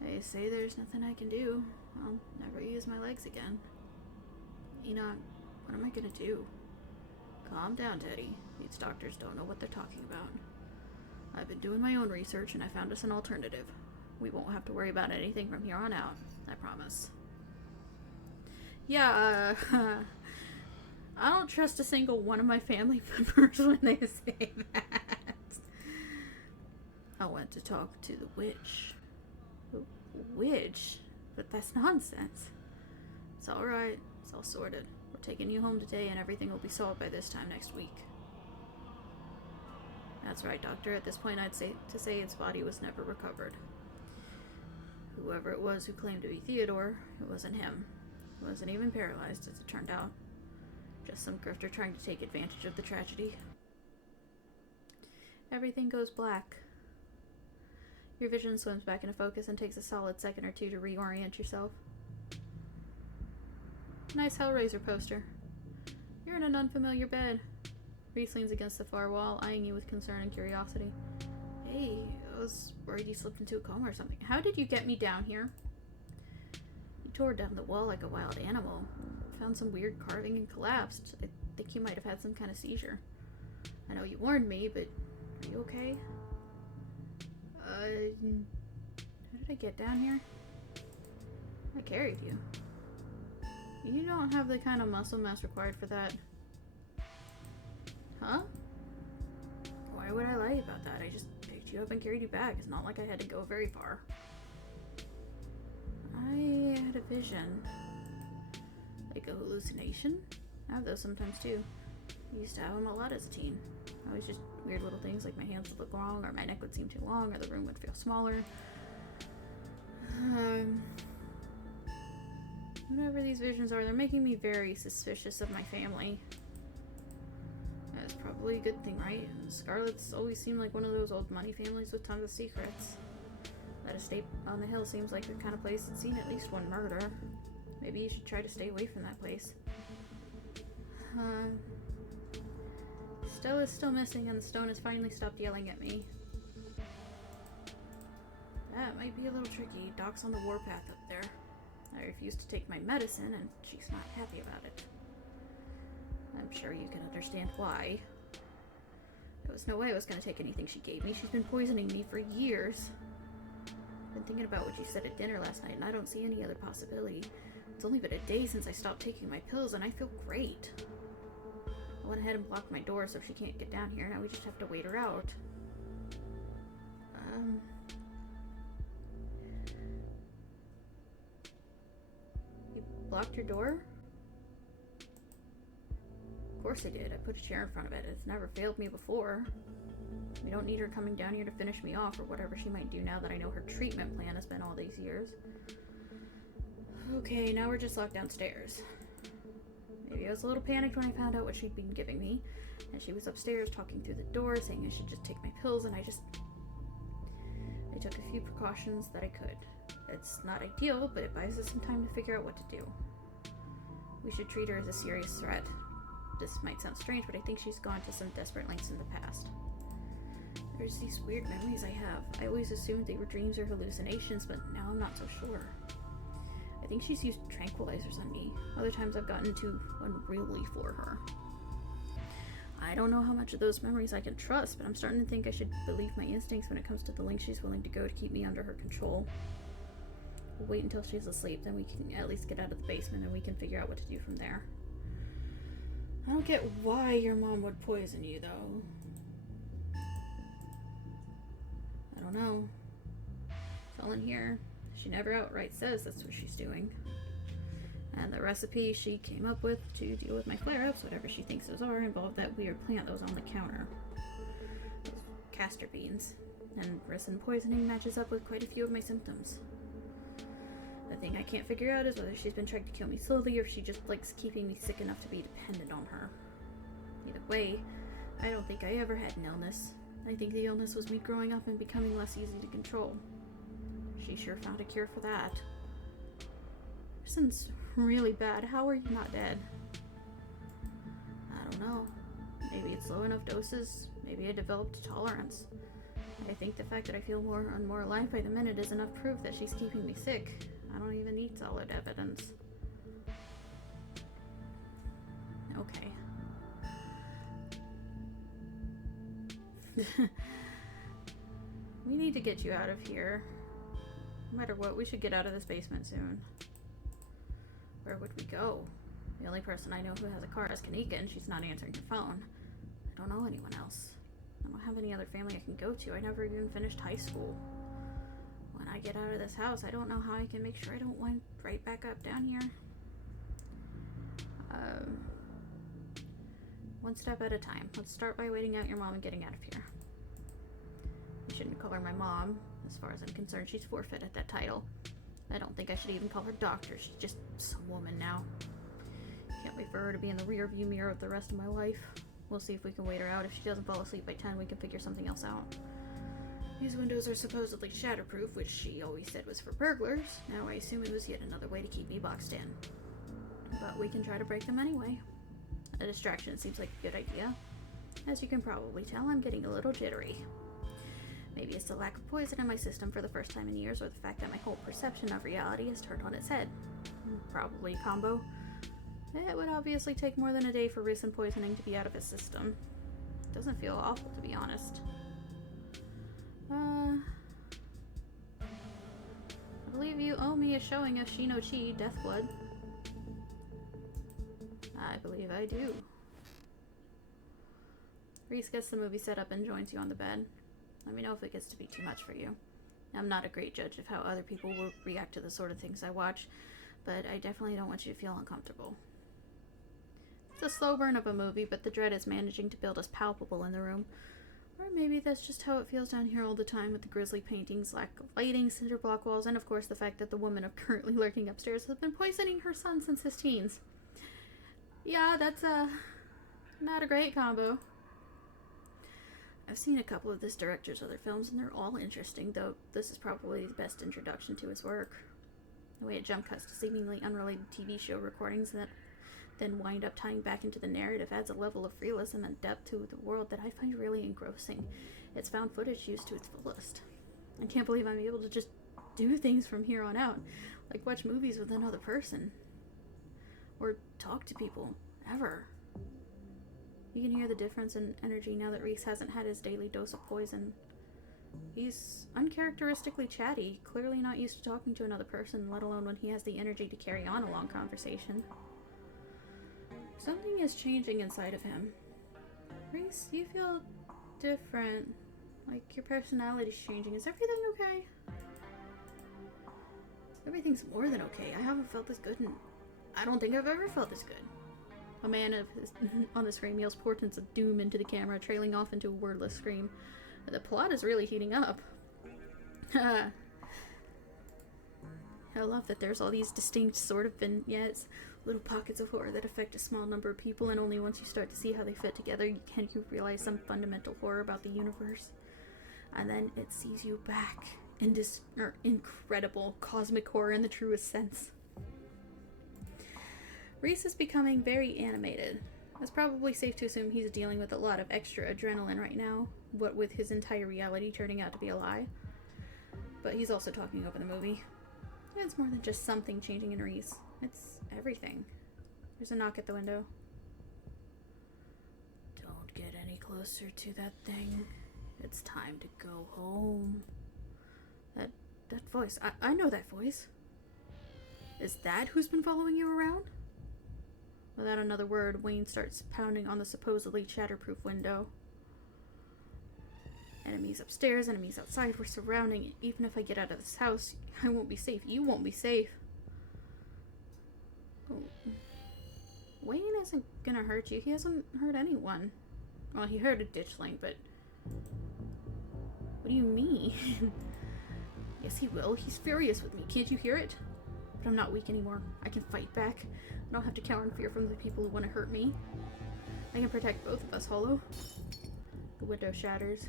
They say there's nothing I can do. I'll never use my legs again. Enoch, what am I gonna do? Calm down, Teddy. These doctors don't know what they're talking about. I've been doing my own research and I found us an alternative. We won't have to worry about anything from here on out. I promise. Yeah, I don't trust a single one of my family members when they say that. I went to talk to the witch. Witch? But that's nonsense. It's alright. It's all sorted. We're taking you home today and everything will be solved by this time next week. That's right, Doctor. At this point, I'd say its body was never recovered. Whoever it was who claimed to be Theodore, it wasn't him. He wasn't even paralyzed, as it turned out. Just some grifter trying to take advantage of the tragedy. Everything goes black. Your vision swims back into focus and takes a solid second or two to reorient yourself. Nice Hellraiser poster. You're in an unfamiliar bed. Reese leans against the far wall, eyeing you with concern and curiosity. Hey, I was worried you slipped into a coma or something. How did you get me down here? You tore down the wall like a wild animal. Found some weird carving and collapsed. I think you might have had some kind of seizure. I know you warned me, but are you okay? How did I get down here? I carried you. You don't have the kind of muscle mass required for that. Huh? Why would I lie about that? I just picked you up and carried you back. It's not like I had to go very far. I had a vision. Like a hallucination? I have those sometimes too. I used to have them a lot as a teen. Always just weird little things like my hands would look wrong, or my neck would seem too long, or the room would feel smaller. Whatever these visions are, they're making me very suspicious of my family. That's probably a good thing, right? Scarlet's always seemed like one of those old money families with tons of secrets. That estate on the hill seems like the kind of place that's seen at least one murder. Maybe you should try to stay away from that place. Stella's still missing and the stone has finally stopped yelling at me. That might be a little tricky. Doc's on the warpath up there. I refuse to take my medicine and she's not happy about it. I'm sure you can understand why. There was no way I was going to take anything she gave me. She's been poisoning me for years. I've been thinking about what you said at dinner last night and I don't see any other possibility. It's only been a day since I stopped taking my pills and I feel great. I went ahead and blocked my door so she can't get down here. Now we just have to wait her out. You blocked your door? Of course I did. I put a chair in front of it. It's never failed me before. We don't need her coming down here to finish me off or whatever she might do now that I know her treatment plan has been all these years. Okay, now we're just locked downstairs. Maybe I was a little panicked when I found out what she'd been giving me, and she was upstairs talking through the door, saying I should just take my pills, and I took a few precautions that I could. It's not ideal, but it buys us some time to figure out what to do. We should treat her as a serious threat. This might sound strange, but I think she's gone to some desperate lengths in the past. There's these weird memories I have. I always assumed they were dreams or hallucinations, but now I'm not so sure. I think she's used tranquilizers on me. Other times I've gotten too unruly for her. I don't know how much of those memories I can trust, but I'm starting to think I should believe my instincts when it comes to the lengths she's willing to go to keep me under her control. We'll wait until she's asleep, then we can at least get out of the basement and we can figure out what to do from there. I don't get why your mom would poison you, though. I don't know. It's all in here. She never outright says that's what she's doing. And the recipe she came up with to deal with my flare-ups, whatever she thinks those are, involved that weird plant that was on the counter. Those castor beans. And resin poisoning matches up with quite a few of my symptoms. The thing I can't figure out is whether she's been trying to kill me slowly or if she just likes keeping me sick enough to be dependent on her. Either way, I don't think I ever had an illness. I think the illness was me growing up and becoming less easy to control. She sure found a cure for that. Since really bad. How are you not dead? I don't know. Maybe it's low enough doses. Maybe I developed a tolerance. I think the fact that I feel more and more alive by the minute is enough proof that she's keeping me sick. I don't even need solid evidence. Okay. We need to get you out of here. No matter what, we should get out of this basement soon. Where would we go? The only person I know who has a car is Kanika, and she's not answering her phone. I don't know anyone else. I don't have any other family I can go to. I never even finished high school. When I get out of this house, I don't know how I can make sure I don't wind right back up down here. One step at a time. Let's start by waiting out your mom and getting out of here. You shouldn't call her my mom. As far as I'm concerned, she's forfeited that title. I don't think I should even call her doctor. She's just some woman now. Can't wait for her to be in the rearview mirror with the rest of my life. We'll see if we can wait her out. If she doesn't fall asleep by 10, we can figure something else out. These windows are supposedly shatterproof, which she always said was for burglars. Now I assume it was yet another way to keep me boxed in. But we can try to break them anyway. A distraction seems like a good idea. As you can probably tell, I'm getting a little jittery. Maybe it's the lack of poison in my system for the first time in years, or the fact that my whole perception of reality is turned on its head. Probably a combo. It would obviously take more than a day for resin poisoning to be out of his system. It doesn't feel awful, to be honest. I believe you owe me a showing of Shi-no-Chi, Deathblood. I believe I do. Reese gets the movie set up and joins you on the bed. Let me know if it gets to be too much for you. I'm not a great judge of how other people will react to the sort of things I watch, but I definitely don't want you to feel uncomfortable. It's a slow burn of a movie, but the dread is managing to build us palpable in the room. Or maybe that's just how it feels down here all the time with the grisly paintings, lack of lighting, cinder block walls, and of course the fact that the woman currently lurking upstairs has been poisoning her son since his teens. Yeah, that's not a great combo. I've seen a couple of this director's other films, and they're all interesting, though this is probably the best introduction to his work. The way it jump cuts to seemingly unrelated TV show recordings that then wind up tying back into the narrative adds a level of realism and depth to the world that I find really engrossing. It's found footage used to its fullest. I can't believe I'm able to just do things from here on out, like watch movies with another person. Or talk to people, ever. You can hear the difference in energy now that Reese hasn't had his daily dose of poison. He's uncharacteristically chatty, clearly not used to talking to another person, let alone when he has the energy to carry on a long conversation. Something is changing inside of him. Reese, you feel different. Like your personality's changing. Is everything okay? Everything's more than okay. I haven't felt this good, and I don't think I've ever felt this good. A man on the screen yells portents of doom into the camera, trailing off into a wordless scream. The plot is really heating up. I love that there's all these distinct sort of vignettes, little pockets of horror that affect a small number of people, and only once you start to see how they fit together can you realize some fundamental horror about the universe. And then it sees you back in this incredible cosmic horror in the truest sense. Reese is becoming very animated. It's probably safe to assume he's dealing with a lot of extra adrenaline right now, what with his entire reality turning out to be a lie. But he's also talking over the movie. It's more than just something changing in Reese. It's everything. There's a knock at the window. Don't get any closer to that thing. It's time to go home. That voice. I know that voice. Is that who's been following you around? Without another word, Wayne starts pounding on the supposedly shatterproof window. Enemies upstairs, enemies outside. We're surrounding it. Even if I get out of this house, I won't be safe. You won't be safe. Oh. Wayne isn't gonna hurt you. He hasn't hurt anyone. Well, he hurt a ditchling, but... What do you mean? Yes, he will. He's furious with me. Can't you hear it? But I'm not weak anymore. I can fight back. I don't have to cower in fear from the people who want to hurt me. I can protect both of us, Hollow. The window shatters.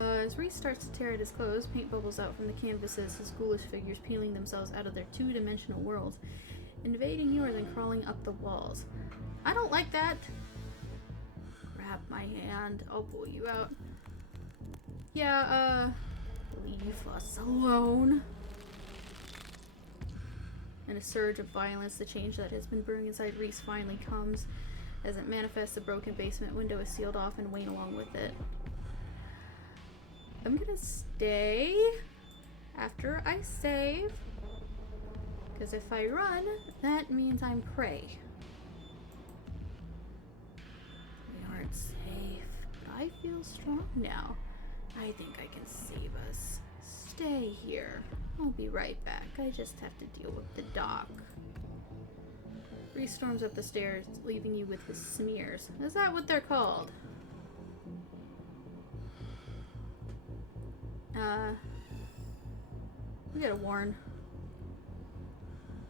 As Reese starts to tear at his clothes, paint bubbles out from the canvases, his ghoulish figures peeling themselves out of their two-dimensional worlds, invading yours and crawling up the walls. I don't like that! Grab my hand, I'll pull you out. Yeah, leave us alone. In a surge of violence, the change that has been brewing inside Reese finally comes. As it manifests, the broken basement window is sealed off and Wayne along with it. I'm gonna stay after I save, because if I run, that means I'm prey. We aren't safe, but I feel strong now. I think I can save us. Stay here. I'll be right back. I just have to deal with the doc. Reese storms up the stairs, leaving you with his smears. Is that what they're called? We gotta warn.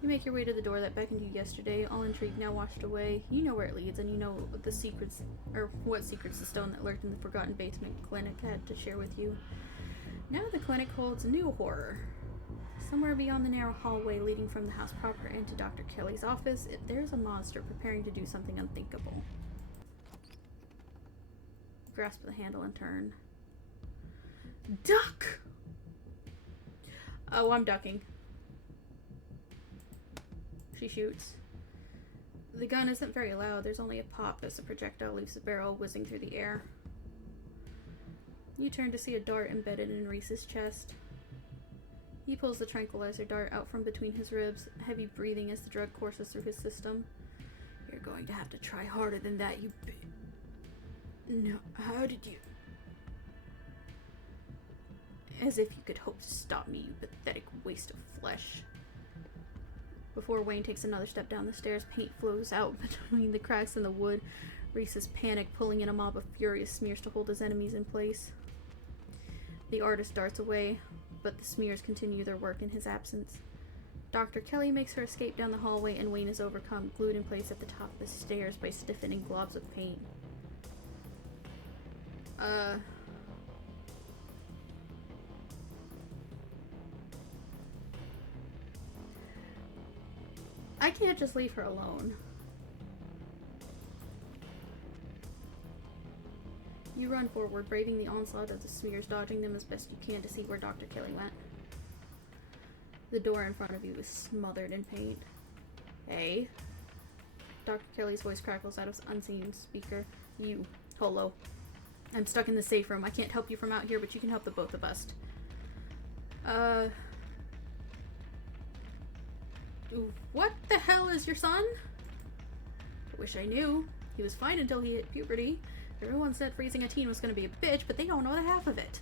You make your way to the door that beckoned you yesterday, all intrigued, now washed away. You know where it leads, and you know the secrets, or what secrets the stone that lurked in the forgotten basement clinic had to share with you. Now the clinic holds new horror. Somewhere beyond the narrow hallway leading from the house proper into Dr. Kelly's office, there's a monster preparing to do something unthinkable. Grasp the handle and turn. Duck! Oh, I'm ducking. She shoots. The gun isn't very loud. There's only a pop as the projectile leaves the barrel, whizzing through the air. You turn to see a dart embedded in Reese's chest. He pulls the tranquilizer dart out from between his ribs, heavy breathing as the drug courses through his system. You're going to have to try harder than that, you No, how did you... As if you could hope to stop me, you pathetic waste of flesh. Before Wayne takes another step down the stairs, paint flows out between the cracks in the wood. Reese's panic, pulling in a mob of furious smears to hold his enemies in place. The artist darts away, but the smears continue their work in his absence. Dr. Kelly makes her escape down the hallway, and Wayne is overcome, glued in place at the top of the stairs by stiffening globs of paint. I can't just leave her alone. You run forward, braving the onslaught of the smears, dodging them as best you can to see where Dr. Kelly went. The door in front of you is smothered in paint. Hey? Dr. Kelly's voice crackles out of unseen speaker. You, Holo. I'm stuck in the safe room. I can't help you from out here, but you can help the both of us. What the hell is your son? I wish I knew. He was fine until he hit puberty. Everyone said raising a teen was going to be a bitch, but they don't know the half of it.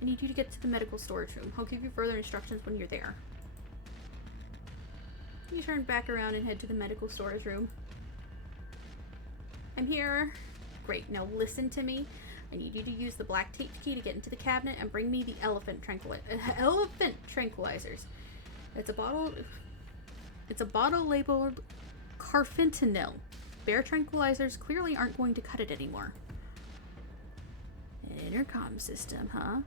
I need you to get to the medical storage room. I'll give you further instructions when you're there. You turn back around and head to the medical storage room. I'm here. Great, now listen to me. I need you to use the black tape key to get into the cabinet and bring me the elephant tranquilizers. It's a bottle labeled carfentanil. Bear tranquilizers clearly aren't going to cut it anymore. An intercom system, huh?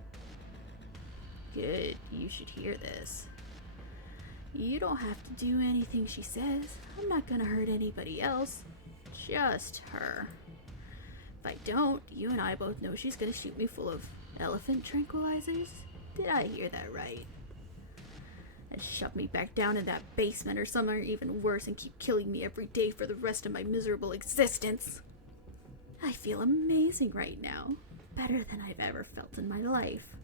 Good, you should hear this. You don't have to do anything she says. I'm not gonna hurt anybody else. Just her. If I don't, you and I both know she's gonna shoot me full of elephant tranquilizers. Did I hear that right? And shove me back down in that basement or somewhere even worse and keep killing me every day for the rest of my miserable existence. I feel amazing right now. Better than I've ever felt in my life.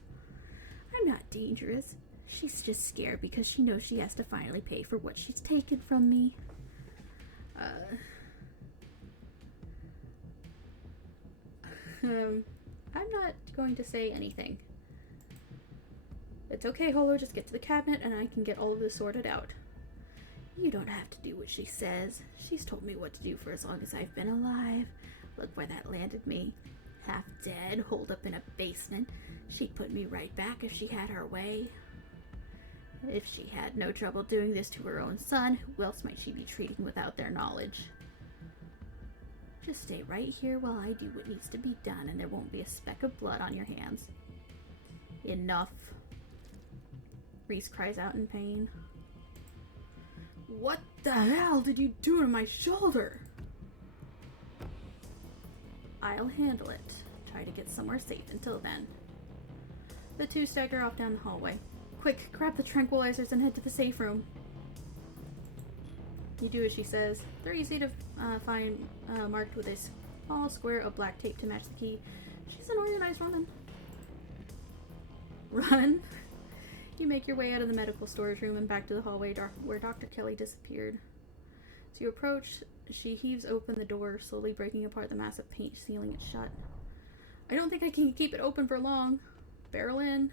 I'm not dangerous. She's just scared because she knows she has to finally pay for what she's taken from me. I'm not going to say anything. It's okay, Holo, just get to the cabinet and I can get all of this sorted out. You don't have to do what she says. She's told me what to do for as long as I've been alive. Look where that landed me. Half dead, holed up in a basement. She'd put me right back if she had her way. If she had no trouble doing this to her own son, who else might she be treating without their knowledge? Just stay right here while I do what needs to be done, and there won't be a speck of blood on your hands. Enough. Reese cries out in pain. What the hell did you do to my shoulder? I'll handle it. Try to get somewhere safe until then. The two stagger off down the hallway. Quick, grab the tranquilizers and head to the safe room. You do as she says. They're easy to find, marked with a small square of black tape to match the key. She's an organized woman. Run! You make your way out of the medical storage room and back to the hallway where Dr. Kelly disappeared. As you approach, she heaves open the door, slowly breaking apart the massive paint, sealing it shut. I don't think I can keep it open for long. Barrel in.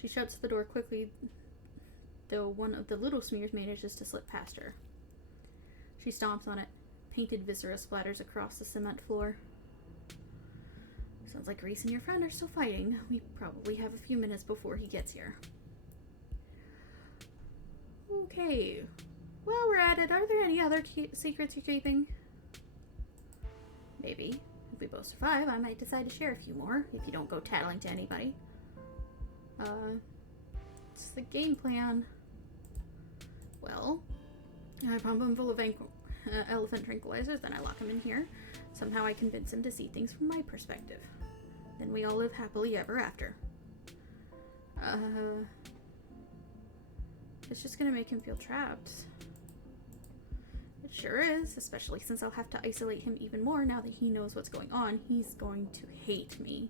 She shuts the door quickly, though one of the little smears manages to slip past her. She stomps on it. Painted viscera splatters across the cement floor. Sounds like Reese and your friend are still fighting. We probably have a few minutes before he gets here. Okay. Well, we're at it. Are there any other secrets you're keeping? Maybe. If we both survive, I might decide to share a few more, if you don't go tattling to anybody. It's the game plan. Well, I pump him full of elephant tranquilizers, then I lock him in here. Somehow I convince him to see things from my perspective. Then we all live happily ever after. It's just gonna make him feel trapped. It sure is, especially since I'll have to isolate him even more now that he knows what's going on. He's going to hate me.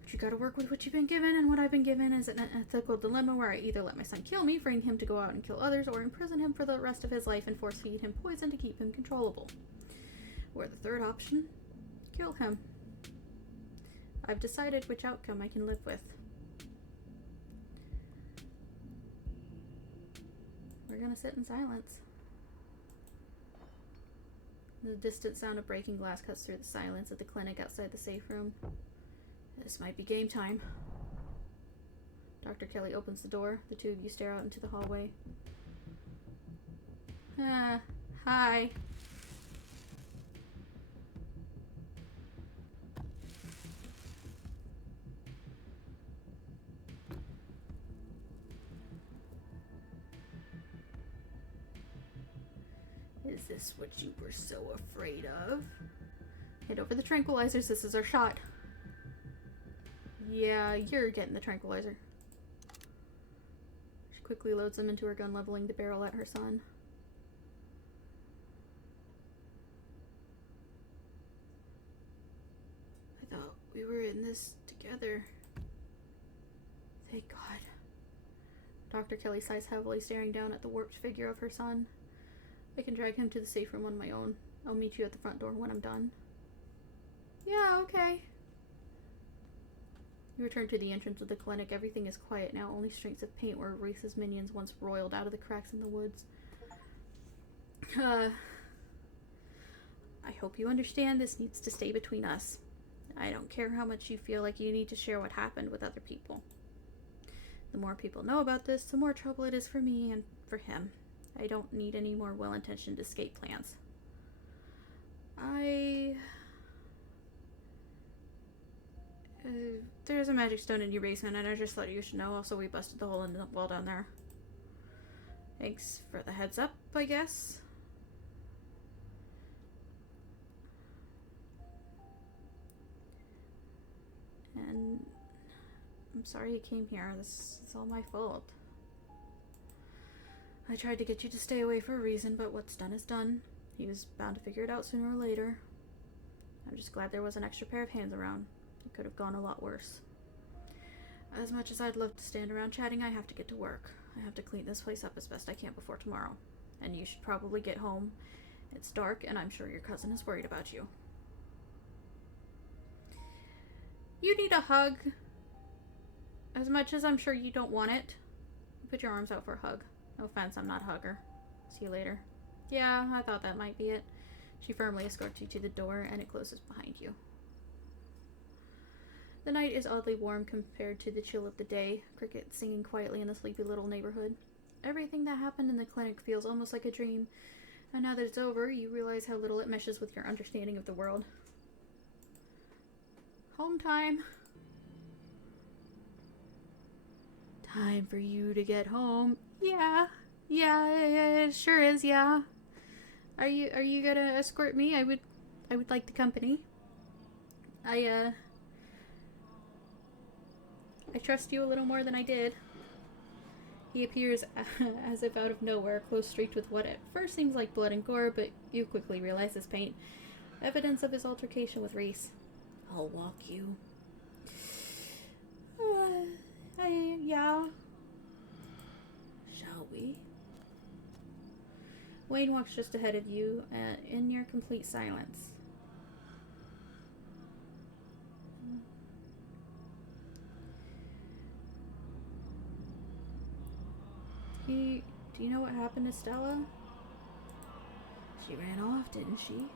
But you gotta work with what you've been given, and what I've been given is an ethical dilemma where I either let my son kill me, freeing him to go out and kill others, or imprison him for the rest of his life and force feed him poison to keep him controllable. Or the third option, kill him. I've decided which outcome I can live with. We're gonna sit in silence. The distant sound of breaking glass cuts through the silence of the clinic outside the safe room. This might be game time. Dr. Kelly opens the door. The two of you stare out into the hallway. Hi. Is this what you were so afraid of? Hit over the tranquilizers. This is our shot. Yeah, you're getting the tranquilizer. She quickly loads them into her gun, leveling the barrel at her son. I thought we were in this together. Thank God. Dr. Kelly sighs heavily, staring down at the warped figure of her son. I can drag him to the safe room on my own. I'll meet you at the front door when I'm done. Yeah, okay. You return to the entrance of the clinic. Everything is quiet now, only streaks of paint where Reese's minions once roiled out of the cracks in the woods. I hope you understand this needs to stay between us. I don't care how much you feel like you need to share what happened with other people. The more people know about this, the more trouble it is for me and for him. I don't need any more well-intentioned escape plans. There's a magic stone in your basement, and I just thought you should know. Also, we busted the hole in the wall down there. Thanks for the heads up, I guess. And I'm sorry you came here. This is all my fault. I tried to get you to stay away for a reason, but what's done is done. He was bound to figure it out sooner or later. I'm just glad there was an extra pair of hands around. It could have gone a lot worse. As much as I'd love to stand around chatting, I have to get to work. I have to clean this place up as best I can before tomorrow. And you should probably get home. It's dark, and I'm sure your cousin is worried about you. You need a hug. As much as I'm sure you don't want it. Put your arms out for a hug. No offense, I'm not a hugger. See you later. Yeah, I thought that might be it. She firmly escorts you to the door, and it closes behind you. The night is oddly warm compared to the chill of the day, crickets singing quietly in the sleepy little neighborhood. Everything that happened in the clinic feels almost like a dream, and now that it's over, you realize how little it meshes with your understanding of the world. Home time. Time for you to get home. Yeah, it sure is, yeah. Are you gonna escort me? I would like the company. I trust you a little more than I did. He appears as if out of nowhere, clothes streaked with what at first seems like blood and gore, but you quickly realize is paint. Evidence of his altercation with Reese. I'll walk you. Yeah. Shall we? Wayne walks just ahead of you, in near complete silence. Do you know what happened to Stella? She ran off, didn't she?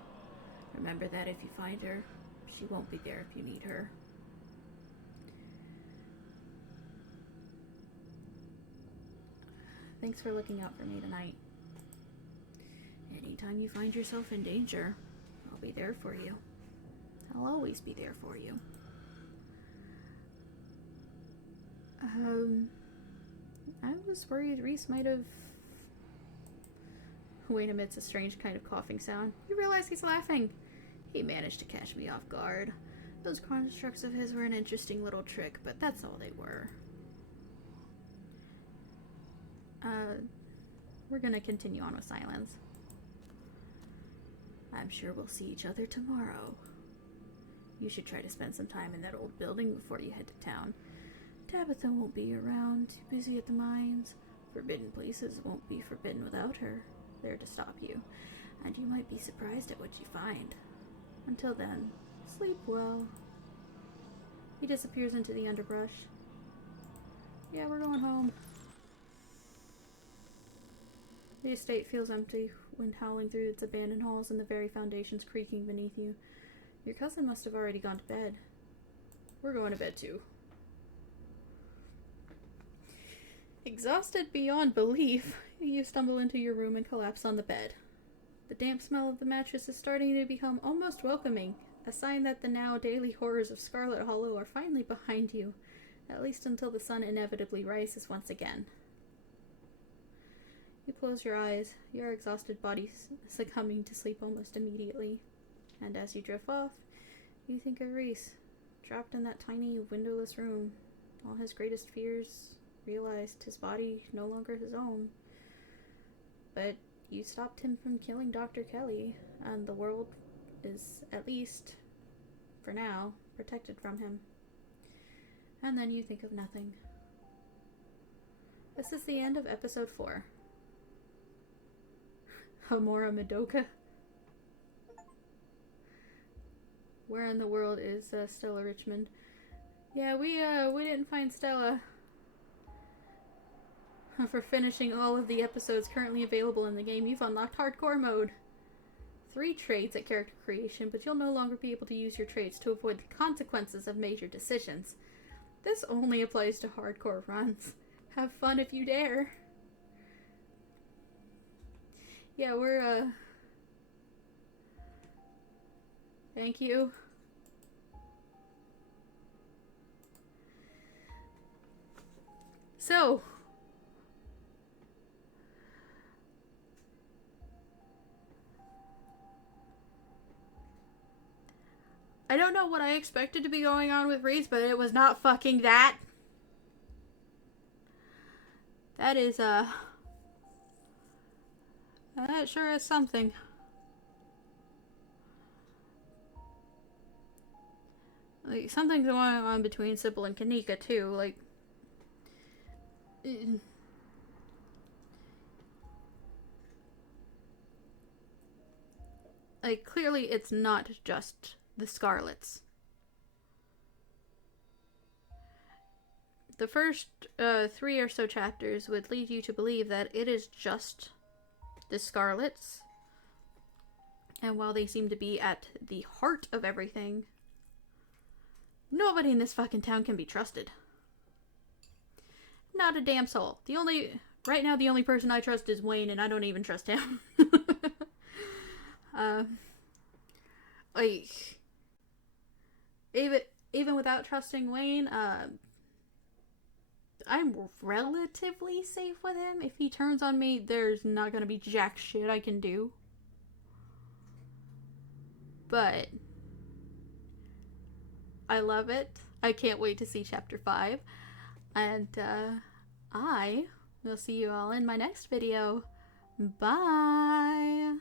Remember that if you find her, she won't be there if you need her. Thanks for looking out for me tonight. Anytime you find yourself in danger, I'll be there for you. I'll always be there for you. I was worried Reese might have... Wayne emits a strange kind of coughing sound. You realize he's laughing. He managed to catch me off guard. Those constructs of his were an interesting little trick, but that's all they were. We're gonna continue on with silence. I'm sure we'll see each other tomorrow. You should try to spend some time in that old building before you head to town. Tabitha won't be around, too busy at the mines. Forbidden places won't be forbidden without her, there to stop you. And you might be surprised at what you find. Until then, sleep well. He disappears into the underbrush. Yeah, we're going home. The estate feels empty, wind howling through its abandoned halls and the very foundations creaking beneath you. Your cousin must have already gone to bed. We're going to bed too. Exhausted beyond belief, you stumble into your room and collapse on the bed. The damp smell of the mattress is starting to become almost welcoming, a sign that the now daily horrors of Scarlet Hollow are finally behind you, at least until the sun inevitably rises once again. You close your eyes, your exhausted body succumbing to sleep almost immediately, and as you drift off, you think of Reese, trapped in that tiny, windowless room. All his greatest fears realized, his body no longer his own. But you stopped him from killing Dr. Kelly, and the world is, at least for now, protected from him. And then you think of nothing. This is the end of episode 4. Hamura Madoka. Where in the world is Stella Richmond? Yeah, we didn't find Stella. For finishing all of the episodes currently available in the game, you've unlocked Hardcore Mode. 3 traits at character creation, but you'll no longer be able to use your traits to avoid the consequences of major decisions. This only applies to hardcore runs. Have fun if you dare. Yeah, we're, thank you. So, I don't know what I expected to be going on with Reese, but it was not fucking that. That is, that sure is something. Like, something's going on between Sybil and Kanika, too, like... Like, clearly it's not just the Scarlets. The first 3 or so chapters would lead you to believe that it is just the Scarlets. And while they seem to be at the heart of everything, nobody in this fucking town can be trusted. Not a damn soul. Right now the only person I trust is Wayne, and I don't even trust him. Like, even without trusting Wayne, I'm relatively safe with him. If he turns on me, there's not gonna be jack shit I can do. But I love it. I can't wait to see chapter 5. And I will see you all in my next video. Bye!